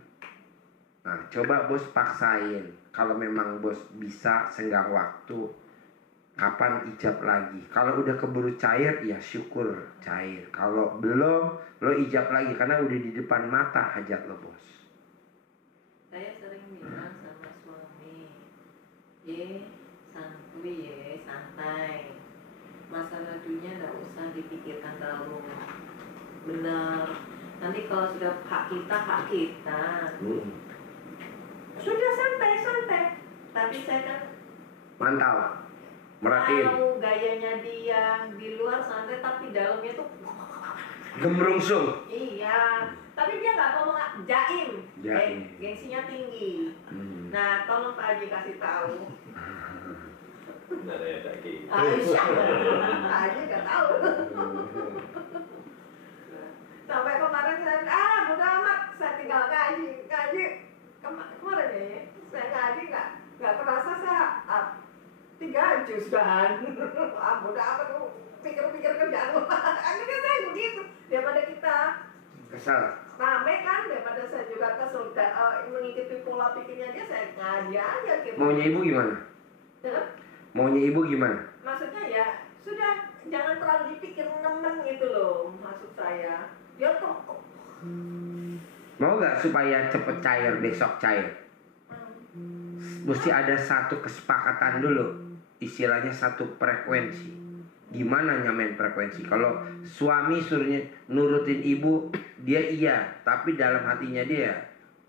Nah coba bos paksain. Kalau memang bos bisa senggang waktu, kapan ijab lagi. Kalau udah keburu cair ya syukur cair. Kalau belum, lo ijab lagi karena udah di depan mata hajat lo bos. Saya sering bilang sama suami, santai. Masalah dunia nggak usah dipikirkan terlalu benar. Nanti kalau sudah hak kita. Sudah santai. Tapi saya kan Mantap. Merhatiin. Mau gayanya dia di luar santai tapi dalamnya tuh Gemrungsung. iya. Tapi dia nggak ngomong jaim. Jaim. Gengsinya tinggi. Nah, tolong Pak Haji kasih tahu. Nggak ada yang kayak gitu. Aisyah, Pak Haji nggak tahu. Sampai kemarin saya bodo amat, saya tinggal ngaji kemarin ya, saya ngaji nggak terasa saya 3 juz dan bodo amat tuh pikir-pikir kerjaan akhirnya saya begitu daripada kita Kesal. rame kan, daripada saya juga kesel mengikuti pola pikirnya dia, saya ngaji aja gitu. Maunya ibu gimana? Maunya ibu gimana? Maksudnya ya sudah, jangan terlalu dipikir nemen gitu loh, maksud saya. Ya kok Mau gak supaya cepet cair, besok cair? Mesti ada satu kesepakatan dulu. Istilahnya satu frekuensi. Gimana nyamain frekuensi? Kalau suami suruhnya nurutin ibu, dia iya, tapi dalam hatinya dia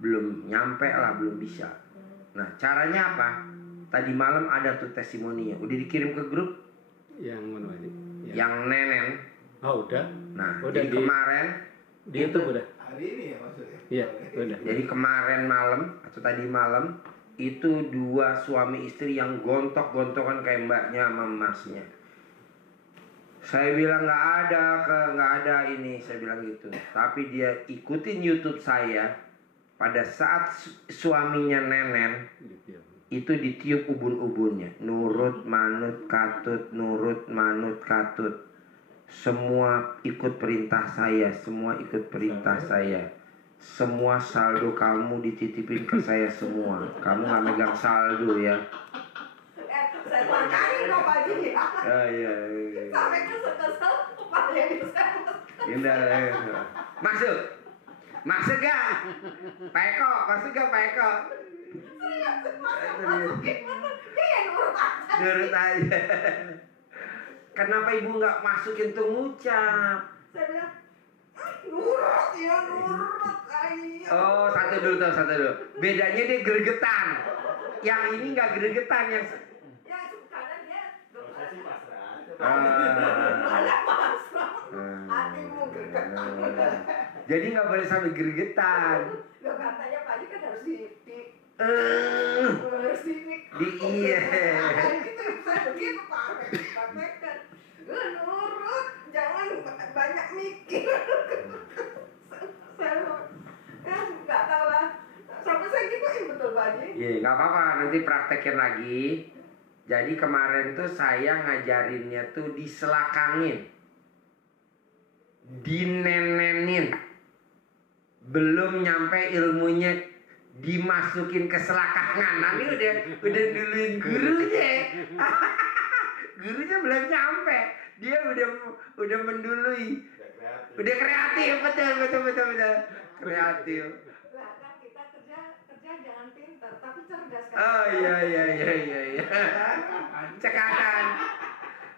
belum nyampe lah, belum bisa. Nah, caranya apa? Tadi malam ada tuh testimoninya, udah dikirim ke grup. Yang mana ini? Yang nenen. Oh udah. Nah, Udah jadi kemarin di YouTube udah. Hari ini ya maksudnya? Iya, udah. Jadi kemarin malam atau tadi malam itu 2 suami istri yang gontok-gontokan kayak mbaknya sama masnya. Saya bilang nggak ada ini, saya bilang gitu. Tapi dia ikutin YouTube saya. Pada saat suaminya nenen itu ditiup ubun-ubunnya, nurut manut katut, nurut manut katut. Semua ikut perintah saya, semua ikut perintah saya. Semua saldo kamu dititipin ke saya semua. Kamu nggak megang saldo ya. saya makanin dong Pak Haji. Iya. Sampai kesel-kesel kepalanya saya Masuk. Masuk gak? Pak Eko, masuk gak Pak Eko? masukin mana? Dia yang nurut aja. Nurut aja. Kenapa ibu nggak masukin tuh ngucap? Saya bilang, nurut ya nurut. Ayo. Oh, satu dulu. Bedanya dia gregetan. Yang ini nggak gregetan, yang Ya karena dia Saya sih pasrah. ada pasrah. Hatimu gregetan. Jadi nggak boleh sampai gregetan. Loh katanya Pak Haji kan harus Di iya. Gitu saya begitu Pak praktekkan. Nurut, jangan banyak mikir. Saya nggak tahu lah. Sampai saya gituin betul Pak Haji. Iya, nggak apa-apa. Nanti praktekin lagi. Jadi kemarin tuh saya ngajarinnya tuh diselakangin, dinenenin, belum nyampe ilmunya dimasukin ke selakangan. Nanti udah duluin gurunya. Gurunya belum nyampe, dia udah mendului. Udah kreatif, betul. Kreatif. Lah kan kita kerja jangan pintar tapi cerdas kan. Oh iya. Cekakan.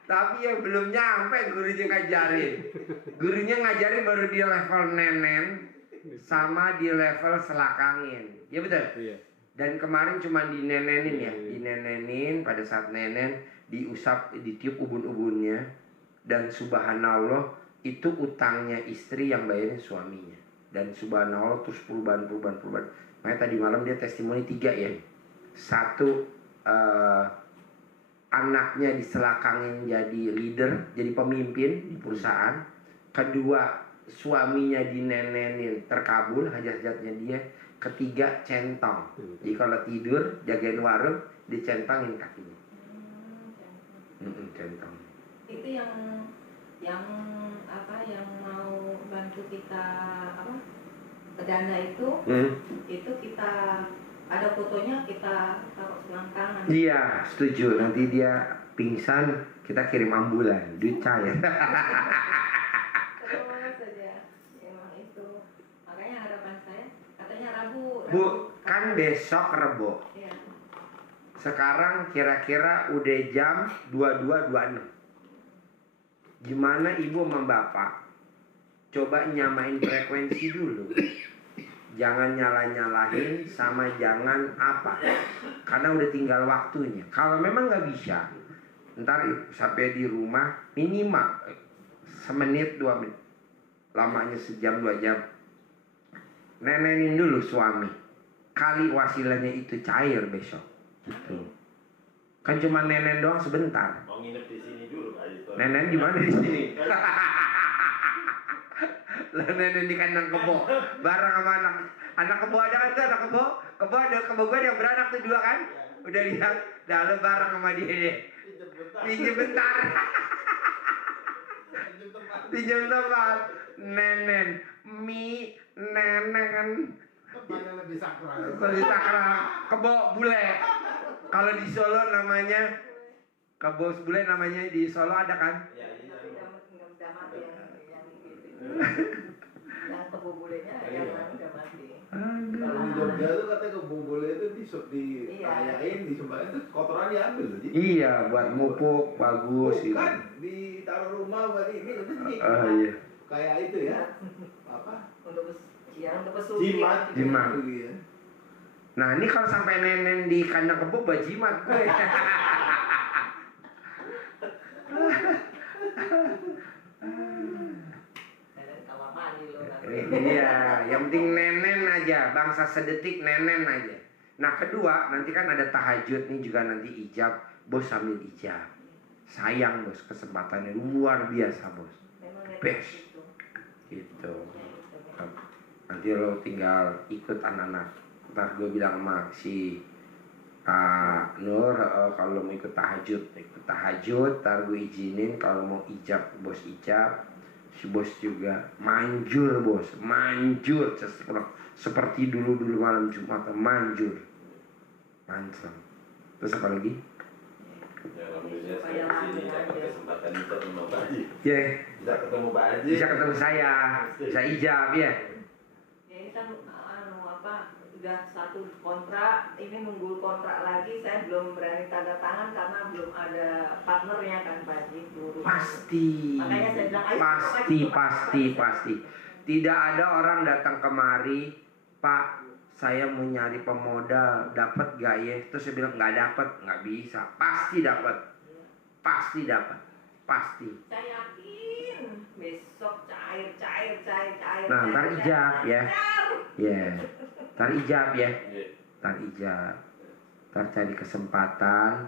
Tapi ya belum nyampe gurunya ngajarin. Gurunya ngajarin baru di level nenen sama di level selakangin. Ya betul? Iya. Dan kemarin cuma dinenenin ya, dinenenin. Pada saat nenen diusap, ditiup ubun-ubunnya. Dan subhanallah itu utangnya istri yang bayarin suaminya. Dan subhanallah terus perubahan. Makanya tadi malam dia testimoni 3 ya. 1 anaknya diselakangin jadi leader, jadi pemimpin di perusahaan. 2 suaminya dinenenin terkabul hajat-hajatnya dia. 3 centong. Jadi kalau tidur jagain warung dicentongin kakinya. Centong. Itu yang mau bantu kita dana itu kita ada fotonya, kita taruh selangkangan. Iya, setuju. Nanti dia pingsan, kita kirim ambulan, duit cair. Terus saja, emang itu. Makanya harapan saya, katanya Rabu. Bu, kan besok Rebo. Iya. Sekarang kira-kira udah jam 22.26. Gimana ibu sama bapak? Coba nyamain frekuensi dulu. Jangan nyalahin sama jangan apa. Karena udah tinggal waktunya. Kalau memang nggak bisa, Ntar sampai di rumah minimal semenit 2 menit, lamanya sejam 2 jam. Nenenin dulu suami, kali wasilanya itu cair besok gitu. Kan cuma nenen doang sebentar. Mau nginep di sini dulu Pak Haji. Nenen di mana di sini? Lah nenen di kandang kebo bareng sama anak kebo. Ada kan tuh anak kebo ada kebo gue yang beranak tuh 2 kan, udah lihat dah lo bareng sama dia deh. Pinjem bentar. Pinjem tempat. Nenen nenen Mana lebih sakral. lebih sakral. Kebo bule. Kalau di Solo namanya kebo bule, namanya di Solo ada kan? Ya, iya. Udah mati yang gitu. Yang kebo bulenya yang udah mati. Kalau di Jogja tuh katanya kebun bule itu dirayain, disumbangin tuh kotoran diambil loh. Iya, buat mupuk bagus gitu. Bukan, ditaruh rumah buat ini. Iya. Kayak itu ya. Apa? Untuk pesugihan. Jimat. Jimat. Iya. Nah ini kalau sampai nenen di kandang kebo bajimat gue. Kamar mandi lo nanti. Iya, yang penting nenen aja, bangsa sedetik nenen aja. Nah kedua, nanti kan ada tahajud nih juga nanti ijab, bos sambil ijab. Sayang bos, kesempatannya luar biasa bos. Memang Best. gitu. Gitu. Nanti lo tinggal ikut anak-anak. Ntar gue bilang sama si Nur, kalau mau ikut tahajud, ntar gue izinin. Kalau mau ijab, bos ijab. Si bos juga manjur bos, manjur seperti dulu malam Jumat, manjur, mantap. Terus apa lagi? Ya alhamdulillah saya kesini dapat kesempatan bisa ketemu Pak Haji. Ya, Bisa ketemu Pak Haji. bisa ketemu saya, bisa ijab ya. Ya ini kan udah 1 kontrak, ini nunggu kontrak lagi. Saya belum berani tanda tangan karena belum ada partnernya kan Pak Haji. Pasti, Makanya saya bilang, ayo, pasti. Tidak ada orang datang kemari, Pak, saya mau nyari pemodal, dapat gak ya? Terus saya bilang nggak dapat, nggak bisa. Pasti dapat, pasti. Saya yakin besok cair. Nah, ntar ijab ya. Ya, ntar ijab ya. Ntar cari kesempatan.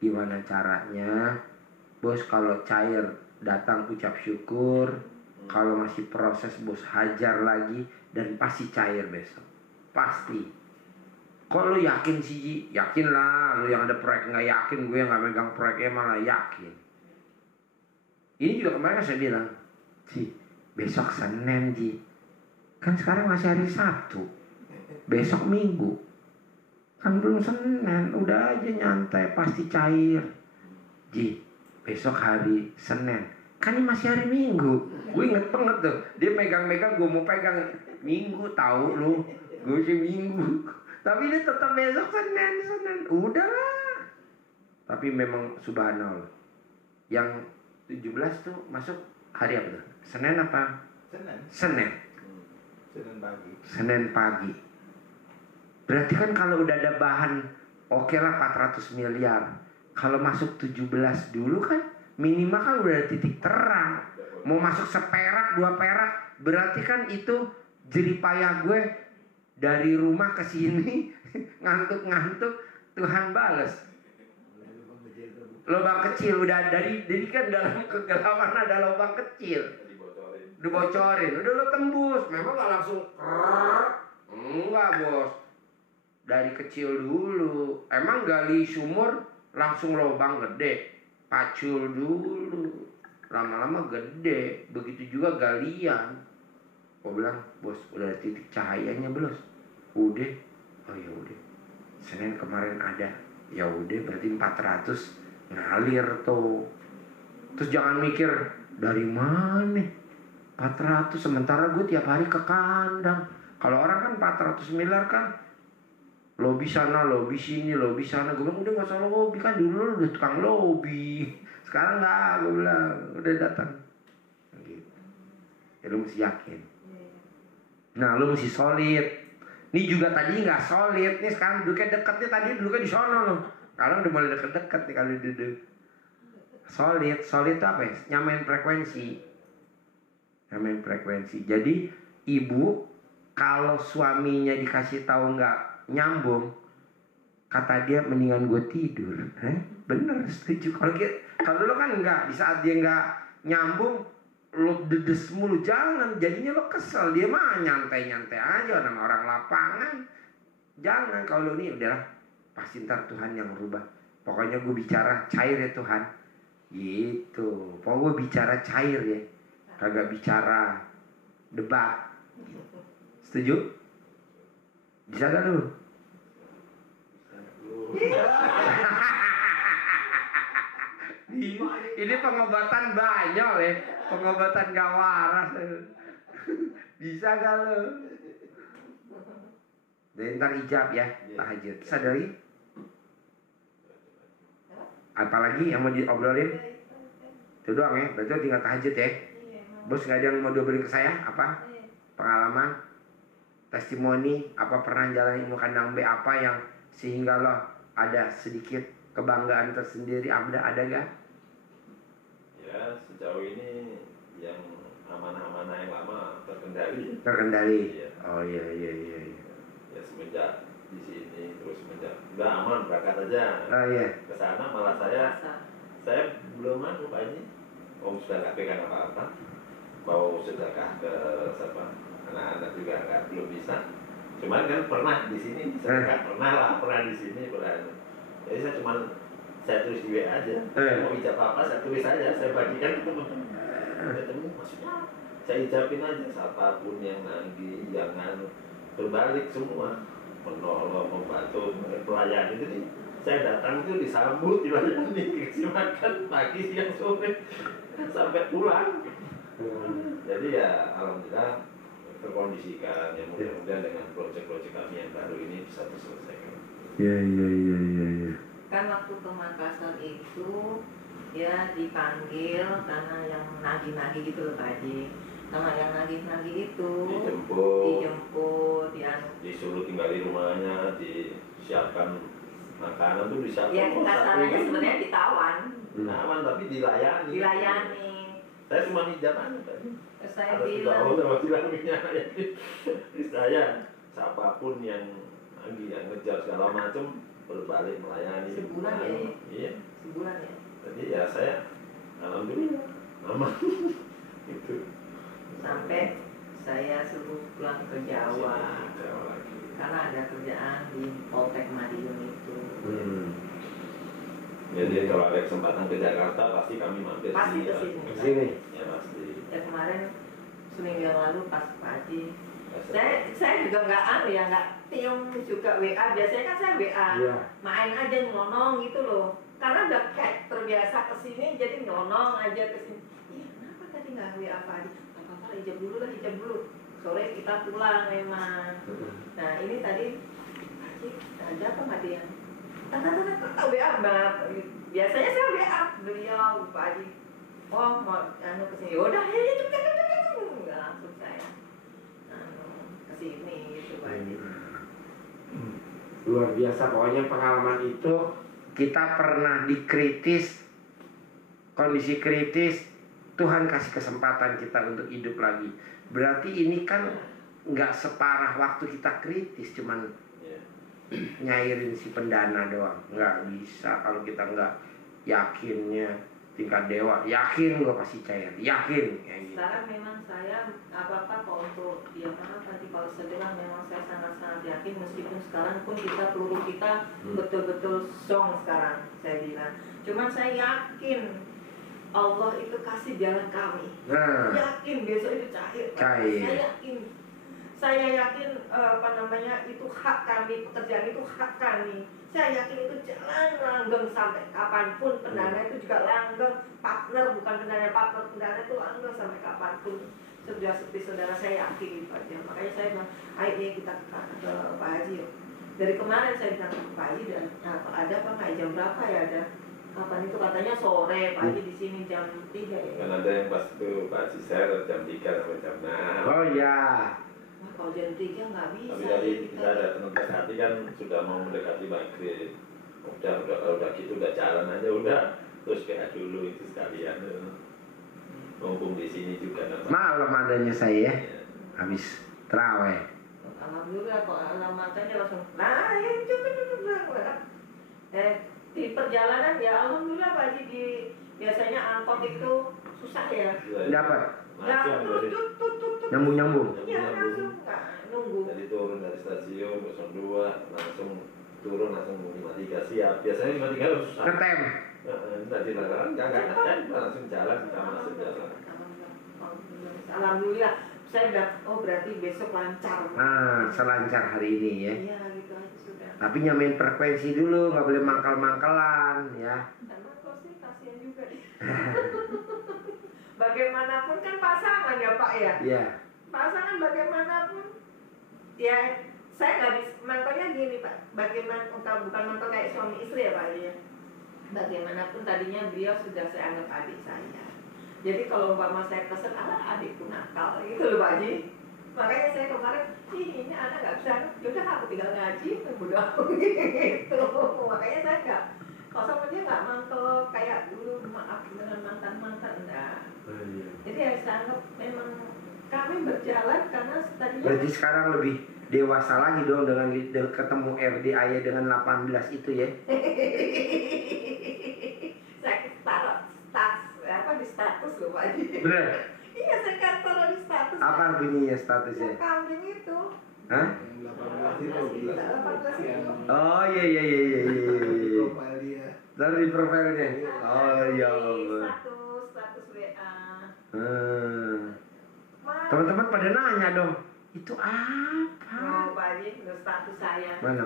Gimana caranya? Bos kalau cair datang ucap syukur. Kalau masih proses bos hajar lagi. Dan pasti cair besok. Pasti. Kok lu yakin sih Ji? Yakin lah. Lu yang ada proyek nggak yakin. Gue yang nggak megang proyeknya malah yakin. Ini juga kemarin kan saya bilang, Ji, besok Senin Ji. Kan sekarang masih hari Sabtu. Besok Minggu. Kan belum Senin. Udah aja nyantai, pasti cair. Ji, besok hari Senin. Kan ini masih hari Minggu. Gue inget banget tuh. Dia megang-megang, gue mau pegang. Minggu tahu lu. Gue sih Minggu. Tapi dia tetap besok Senin. Udahlah. Tapi memang subhanallah. Yang 17 tuh masuk hari apa tuh? Senin apa? Senin pagi. Berarti kan kalau udah ada bahan, oke lah 400 miliar. Kalau masuk 17 dulu kan minimal kan udah ada titik terang. Mau masuk seperak, 2 perak, berarti kan itu jeripayah gue dari rumah ke sini ngantuk-ngantuk, Tuhan bales. Lubang kecil udah dari kan dalam kegelapan ada lubang kecil. Dibocorin, udah lo tembus. Memang gak langsung enggak bos. Dari kecil dulu. Emang gali sumur langsung lubang gede. Pacul dulu. Lama-lama gede. Begitu juga galian. Gue bilang, bos udah ada titik cahayanya belum? Udah. Oh ya udah. Senin kemarin ada. Ya udah berarti 400 ngalir tuh. Terus jangan mikir dari mana 400, sementara gue tiap hari ke kandang. Kalau orang kan 400 miliar kan lobby sana, lobby sini, lobby sana. Gue bilang udah gak usah lobby, kan dulu lu udah tukang lobby. Sekarang gak, gue bilang udah datang gitu. Ya lu mesti yakin. Nah lu mesti solid. Ini juga tadi gak solid. Nih sekarang duduknya deketnya, tadi duduknya di sono loh. Sekarang udah mulai deket-deket nih kalau duduk. Solid itu apa ya? Nyamain frekuensi. Nyamain frekuensi. Jadi ibu kalau suaminya dikasih tahu nggak nyambung, kata dia mendingan gue tidur. Bener, setuju. Kalau lo kan enggak, di saat dia nggak nyambung, lo dedes mulu, jangan. Jadinya lo kesel, dia mah nyantai-nyantai aja orang lapangan. Jangan, kalau ini udahlah, pasti ntar Tuhan yang merubah. Pokoknya gue bicara cair ya Tuhan. Gitu. Pokoknya gue bicara cair ya, kagak bicara debat. Setuju? Bisa gak lu? Ini pengobatan banyak ya, pengobatan gak waras. Bisa gak lu? Dan ntar ijab ya, tahajud. Sadari? Apalagi yang mau diobrolin? Itu doang ya, berarti tinggal tahajud ya. Bos gak ada yang mau diobrolin ke saya? Apa? Pengalaman? Testimoni? Apa pernah jalanin ilmu kandang B? Apa yang sehingga lo ada sedikit kebanggaan tersendiri? Ada gak? Ya, sejauh ini yang amanah-amanah yang lama terkendali. Terkendali? Iya. Oh iya. Ya semenjak di sini, terus semenjak udah aman, berangkat aja. Oh iya. Kesana malah saya belum Pak Haji. Om sudah nggak pegang apa-apa. Mau sedekah ke siapa? Anak-anak juga belum bisa. Cuman kan pernah di sini sedekah, pernah di sini pernah. Jadi saya tulis di WA aja. Mau ijab apa saya tulis aja, saya bagikan ke teman-teman. Ketemu maksudnya saya ijabin aja, siapapun yang nagih, jangan berbalik semua, menolong, membantu, melayani. Jadi saya datang itu disambut, dilayani, dikasih makan pagi, siang, sore, sampai pulang. Jadi ya alhamdulillah terkondisikan, ya mudah-mudahan dengan proyek-proyek kami yang baru ini bisa terselesaikan. Iya. Kan waktu ke Makassar itu ya dipanggil karena yang nagih-nagih gitu loh Pak Haji. Sama yang nagih-nagih itu dijemput disuruh tinggal di rumahnya, disiapkan makanan tuh disiapkan. Ya kasarannya sebenarnya ditawan. Aman tapi dilayani. Saya cuma ijab aja tadi. Saya bilang saya siapapun yang lagi yang ngejar segala macam berbalik melayani. Sebulan ya? Iya. Sebulan ya. Jadi ya saya alhamdulillah aman. Itu. Sampai saya suruh pulang ke Jawa. Karena ada kerjaan di Poltek Madiun itu. Jadi kalau ada kesempatan ke Jakarta pasti kami mampir. Pasti ke sini. Ya pasti. Ya kemarin seminggu yang lalu pas Pak Haji. Saya juga nggak tiung juga WA. Biasanya kan saya WA, main aja nyelonong gitu loh. Karena udah kayak terbiasa kesini, jadi nyelonong aja kesini. Iya, kenapa tadi nggak WA Pak Haji? Apa-apa ijab dulu. Sore kita pulang memang. Nah ini tadi Haji ada apa nggak dia? Tata WA mbak. Biasanya saya WA beliau Pak Haji. Oh mau kesini. Yaudah ya cepet. Langsung saya kesini gitu Pak Haji. Luar biasa, pokoknya pengalaman itu kita pernah dikritis, kondisi kritis, Tuhan kasih kesempatan kita untuk hidup lagi. Berarti ini kan nggak separah waktu kita kritis, cuman nyairin si pendana doang. Nggak bisa kalau kita nggak yakinnya tingkat dewa, yakin gue pasti cair, yakin kayak gitu. Sekarang memang saya apa-apa kalau untuk dia nanti kalau saya bilang memang saya sangat-sangat yakin, meskipun sekarang pun peluru kita betul-betul song sekarang saya bilang. Cuman saya yakin Allah itu kasih jalan kami. Yakin besok itu cair. Saya yakin itu hak kami, pekerjaan itu hak kami. Saya yakin itu jalan langgeng sampai kapanpun. Pendana itu juga langgeng, partner bukan pendana itu langgeng sampai kapanpun. Sudah seperti saudara saya yakin itu aja. Makanya saya bilang, ayo kita ke Pak Haji yuk. Dari kemarin saya bilang Pak Haji dan ada apa nggak jam berapa ya ada? Kapan itu katanya sore Pak Haji di sini jam 3 ya. Kan ada yang pas itu Pak Haji saya jam 3 sampai jam 6. Oh iya. Nah, kalau jam 3 nggak bisa. Tapi tadi kita ada teman hati kan sudah mau mendekati maghrib. Udah gitu udah jalan aja udah terus PA dulu itu sekalian mumpung di sini juga kan. Malam adanya saya habis terawih. Alhamdulillah kok alamatnya langsung. Nah, ya coba. Di perjalanan ya alhamdulillah Pak Haji, di biasanya angkot itu susah ya. Dapat Nggak tut. nyambung. Iya langsung nggak nunggu. Jadi turun dari stasiun 02 langsung turun langsung 53 siap. Biasanya 53 harus susah. Ngetem. Nggak dilarang, nggak ngetem, langsung jalan kita masuk jalan. Alhamdulillah. Saya udah, oh berarti besok lancar. Nah, selancar hari ini ya. Iya gitu aja sudah. Tapi nyamain frekuensi dulu, nggak boleh mangkal-mangkalan ya. Karena kok sih kasihan juga deh. Bagaimanapun kan pasangan ya Pak ya. Iya. Pasangan bagaimanapun ya saya nggak bisa, makanya gini Pak, bagaimana bukan nonton kayak suami istri ya Pak ya. Bagaimanapun tadinya beliau sudah saya anggap adik saya. Jadi kalau umpama saya pesen, adikku nakal gitu loh Pak Haji. Makanya saya kemarin, ini anak nggak bisa, yaudah aku tinggal ngaji, udah gitu. Makanya saya nggak, kalau sama dia nggak mangkel kayak dulu, maaf dengan mantan-mantan, enggak. Jadi ya saya anggap memang kami berjalan karena tadinya. Berarti sekarang lebih dewasa lagi dong dengan ketemu RDAY dengan 18 itu ya. Saya taruh di status loh Pak Haji. Bener? Iya saya kan taruh di status. Apa bunyinya statusnya? Yang kambing itu. Hah? 18 itu 18 itu. Oh iya. Profil dia. Taruh di profilnya. Oh ya Allah. Status WA. Teman-teman pada nanya dong, itu apa? Oh Pak Haji, status saya. Mana?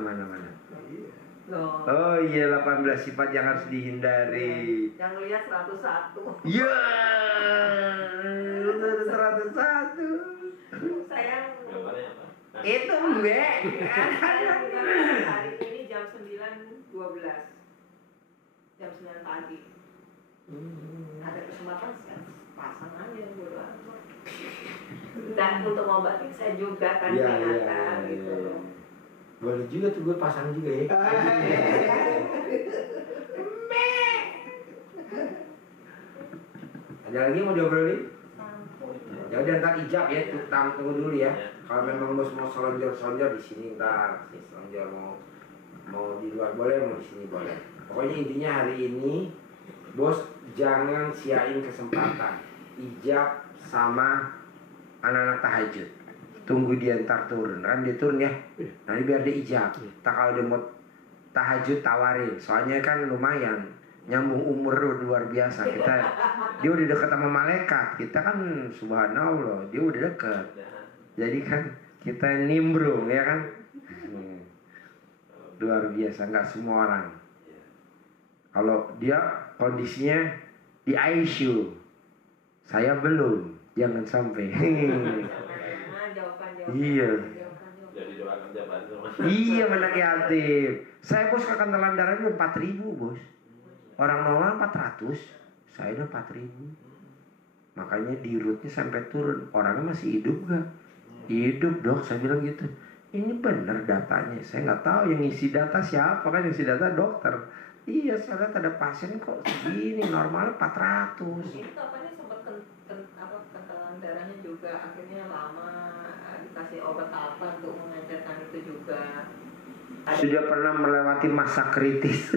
Iya. Loh. Oh iya, 18 sifat yang harus dihindari. Yang lihat 101. Ya, 101. Sayang. Gambarnya apa? Itu Mbak. Saya hari ini jam 9.12. Jam 9 pagi. Ada kesempatan saya pasang aja bodo amat. Dan untuk ngobatin saya juga kan peringatan gitu loh. Boleh juga tuh gue pasang juga ya. Ada lagi mau diobrolin? Ya udah ntar ijab ya, tunggu dulu ya. Kalau memang bos mau selonjor di sini ntar, selonjor mau di luar boleh, mau di sini boleh. Pokoknya intinya hari ini bos jangan siain kesempatan ijab sama anak-anak tahajud. Tunggu dia ntar turun, kan dia turun ya. Nanti biar dia ijab. Tak kalau dia mau tahajud tawarin, soalnya kan lumayan nyambung umur luar biasa. Dia udah deket sama malaikat, kita kan subhanallah dia udah deket. Jadi kan kita nimbrung ya kan. Luar biasa, nggak semua orang. Kalau dia kondisinya di ICU, saya belum, jangan sampai. Iya. Jadi doakan tiap hari sama. Iya anak yatim. Saya bos kekentelan darahnya 4.000 bos. Orang normal 400, saya udah 4.000. Makanya di rootnya sampai turun. Orangnya masih hidup gak? Hidup dok, saya bilang gitu. Ini bener datanya. Saya nggak tahu yang isi data siapa, kan yang isi data dokter. Iya, saya lihat ada pasien kok segini, normalnya 400. Itu apanya sempat kentelan darahnya juga akhirnya lama, dikasih obat apa untuk mengencerkan itu juga. Sudah pernah melewati masa kritis,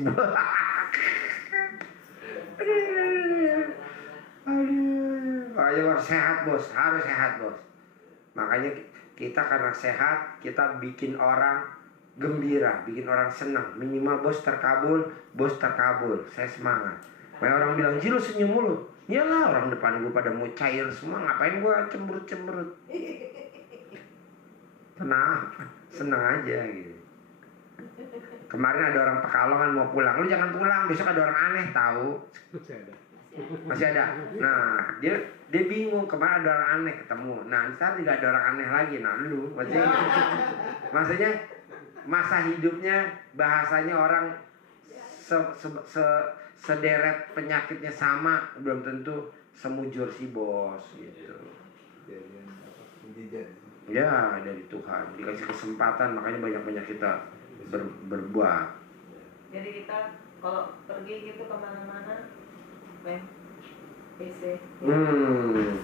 Bu. Ayo harus sehat bos, Makanya kita karena sehat, kita bikin orang gembira, bikin orang senang. Minimal bos terkabul. Saya semangat. Banyak orang bilang, "Ji lu senyum mulu." Iyalah, orang depan gue pada mau cair semua, ngapain gue cemberut. Kenapa? Senang aja gitu. Kemarin ada orang Pekalongan mau pulang, lu jangan pulang, besok ada orang aneh tahu. Masih ada. Nah, dia bingung, kemarin ada orang aneh ketemu. Nah, ntar juga ada orang aneh lagi. Nah, lu maksudnya masa hidupnya bahasanya orang sederet penyakitnya sama, belum tentu semujur si bos gitu. Ya dari Tuhan dikasih kesempatan, makanya banyak kita berbuat. Jadi kita kalau pergi gitu kemana-mana main PC.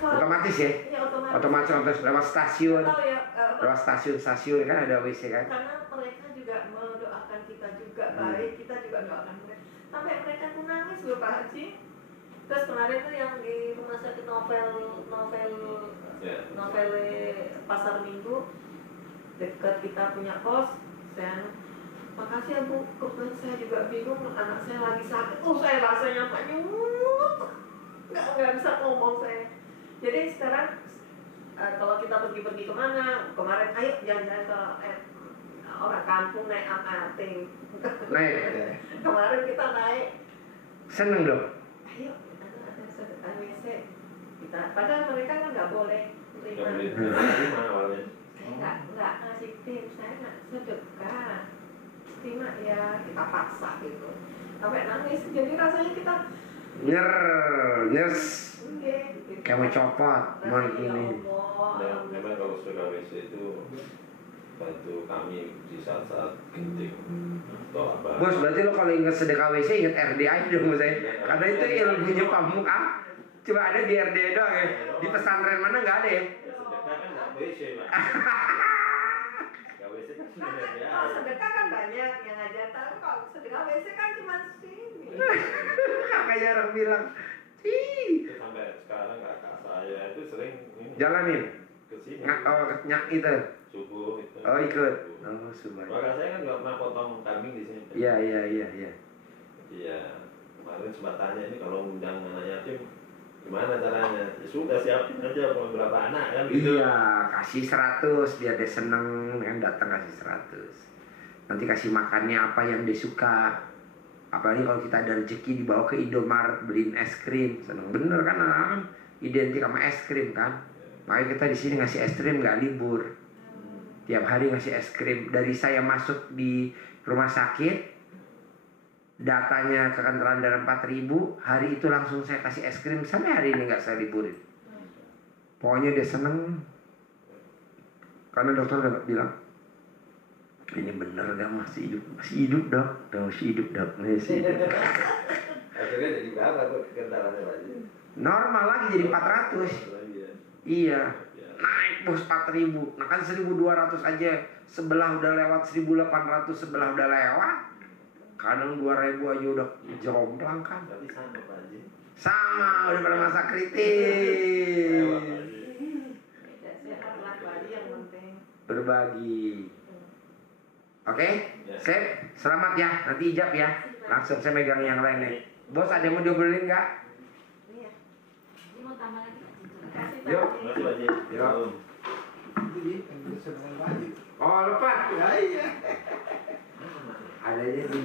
Otomatis ya? Iya, Otomatis lewat stasiun. Tahu ya, Lewat stasiun kan ada WC kan? karena mereka juga mendoakan kita juga baik, kita juga doakan mereka. Sampai mereka tuh nangis loh Pak Haji. Terus kemarin tuh yang di rumah sakit novel Pasar Minggu dekat kita punya kos, saya makasih ya Bu, kebetulan saya juga bingung, anak saya lagi sakit, saya rasanya nyut, nggak bisa ngomong saya. Jadi sekarang kalau kita pergi kemana, kemarin ayo jalan-jalan ke orang kampung naik MRT. Naik. Kemarin kita naik. Seneng dong. Ayo ada sedekah WC. Padahal mereka kan nggak boleh terima awalnya. Saya nggak ngasih tips, saya nggak sedekah. Terima ya, kita paksa gitu. Sampai nangis. Jadi rasanya kita nyes. Gitu. Kayak mau copot, mau ini. Dan memang kalau sedekah WC itu bantu kami di saat-saat genting atau apa. Bos, berarti lo kalau ingat sedekah WC ingat RDA dong saya. Karena itu ilmunya pamuk cuma ada di RDA doang ya. Di pesantren mana nggak ada ya? Sedekah kan nggak WC, Pak. Sedekah WC kan sebenarnya. Kalau sedekah kan banyak yang ngajar, tapi kalau sedekah WC kan cuma sini. Kakaknya orang bilang, Itu sampai sekarang kakak saya itu sering jalanin. ke sini. Nyak itu. Subuh itu. Oh ikut. Oh subhanallah. Kakak saya kan juga pernah potong kambing di sini. Iya. Iya. Kemarin sempat tanya ini kalau undang anak yatim gimana caranya? Ya sudah siapin aja mau berapa anak kan gitu. Iya, kasih 100 biar dia seneng kan datang kasih 100. Nanti kasih makannya apa yang dia suka. Apalagi kalau kita ada rezeki dibawa ke Indomaret beliin es krim, seneng bener kan anak-anak kan identik sama es krim kan. Makanya kita di sini ngasih es krim nggak libur. Tiap hari ngasih es krim. Dari saya masuk di rumah sakit, datanya kekantoran dari 4.000, hari itu langsung saya kasih es krim sampai hari ini nggak saya liburin. Pokoknya dia seneng. Karena dokter udah bilang, ini bener kan masih hidup dok, masih hidup. Akhirnya jadi berapa kentalannya Pak? Normal lagi jadi 400. Iya. Naik bos 4.000. Nah kan 1.200 aja. Sebelah udah lewat 1.800, sebelah udah lewat. Kadang 2.000 aja udah jomplang kan. Tapi sama Pak Haji. Sama, udah pada masa kritis. Sehat lah Pak, yang penting. Berbagi. Oke, sip. Selamat ya. Nanti ijab ya. Langsung saya megang yang lain nih. Bos ada yang mau diobrolin nggak? Iya. Ini mau tambah lagi? Kasih Pak. Yuk. Terima kasih Pak Haji. Yuk. Itu yang bisa dengan wajib. Oh lupa. Ya iya. Adanya di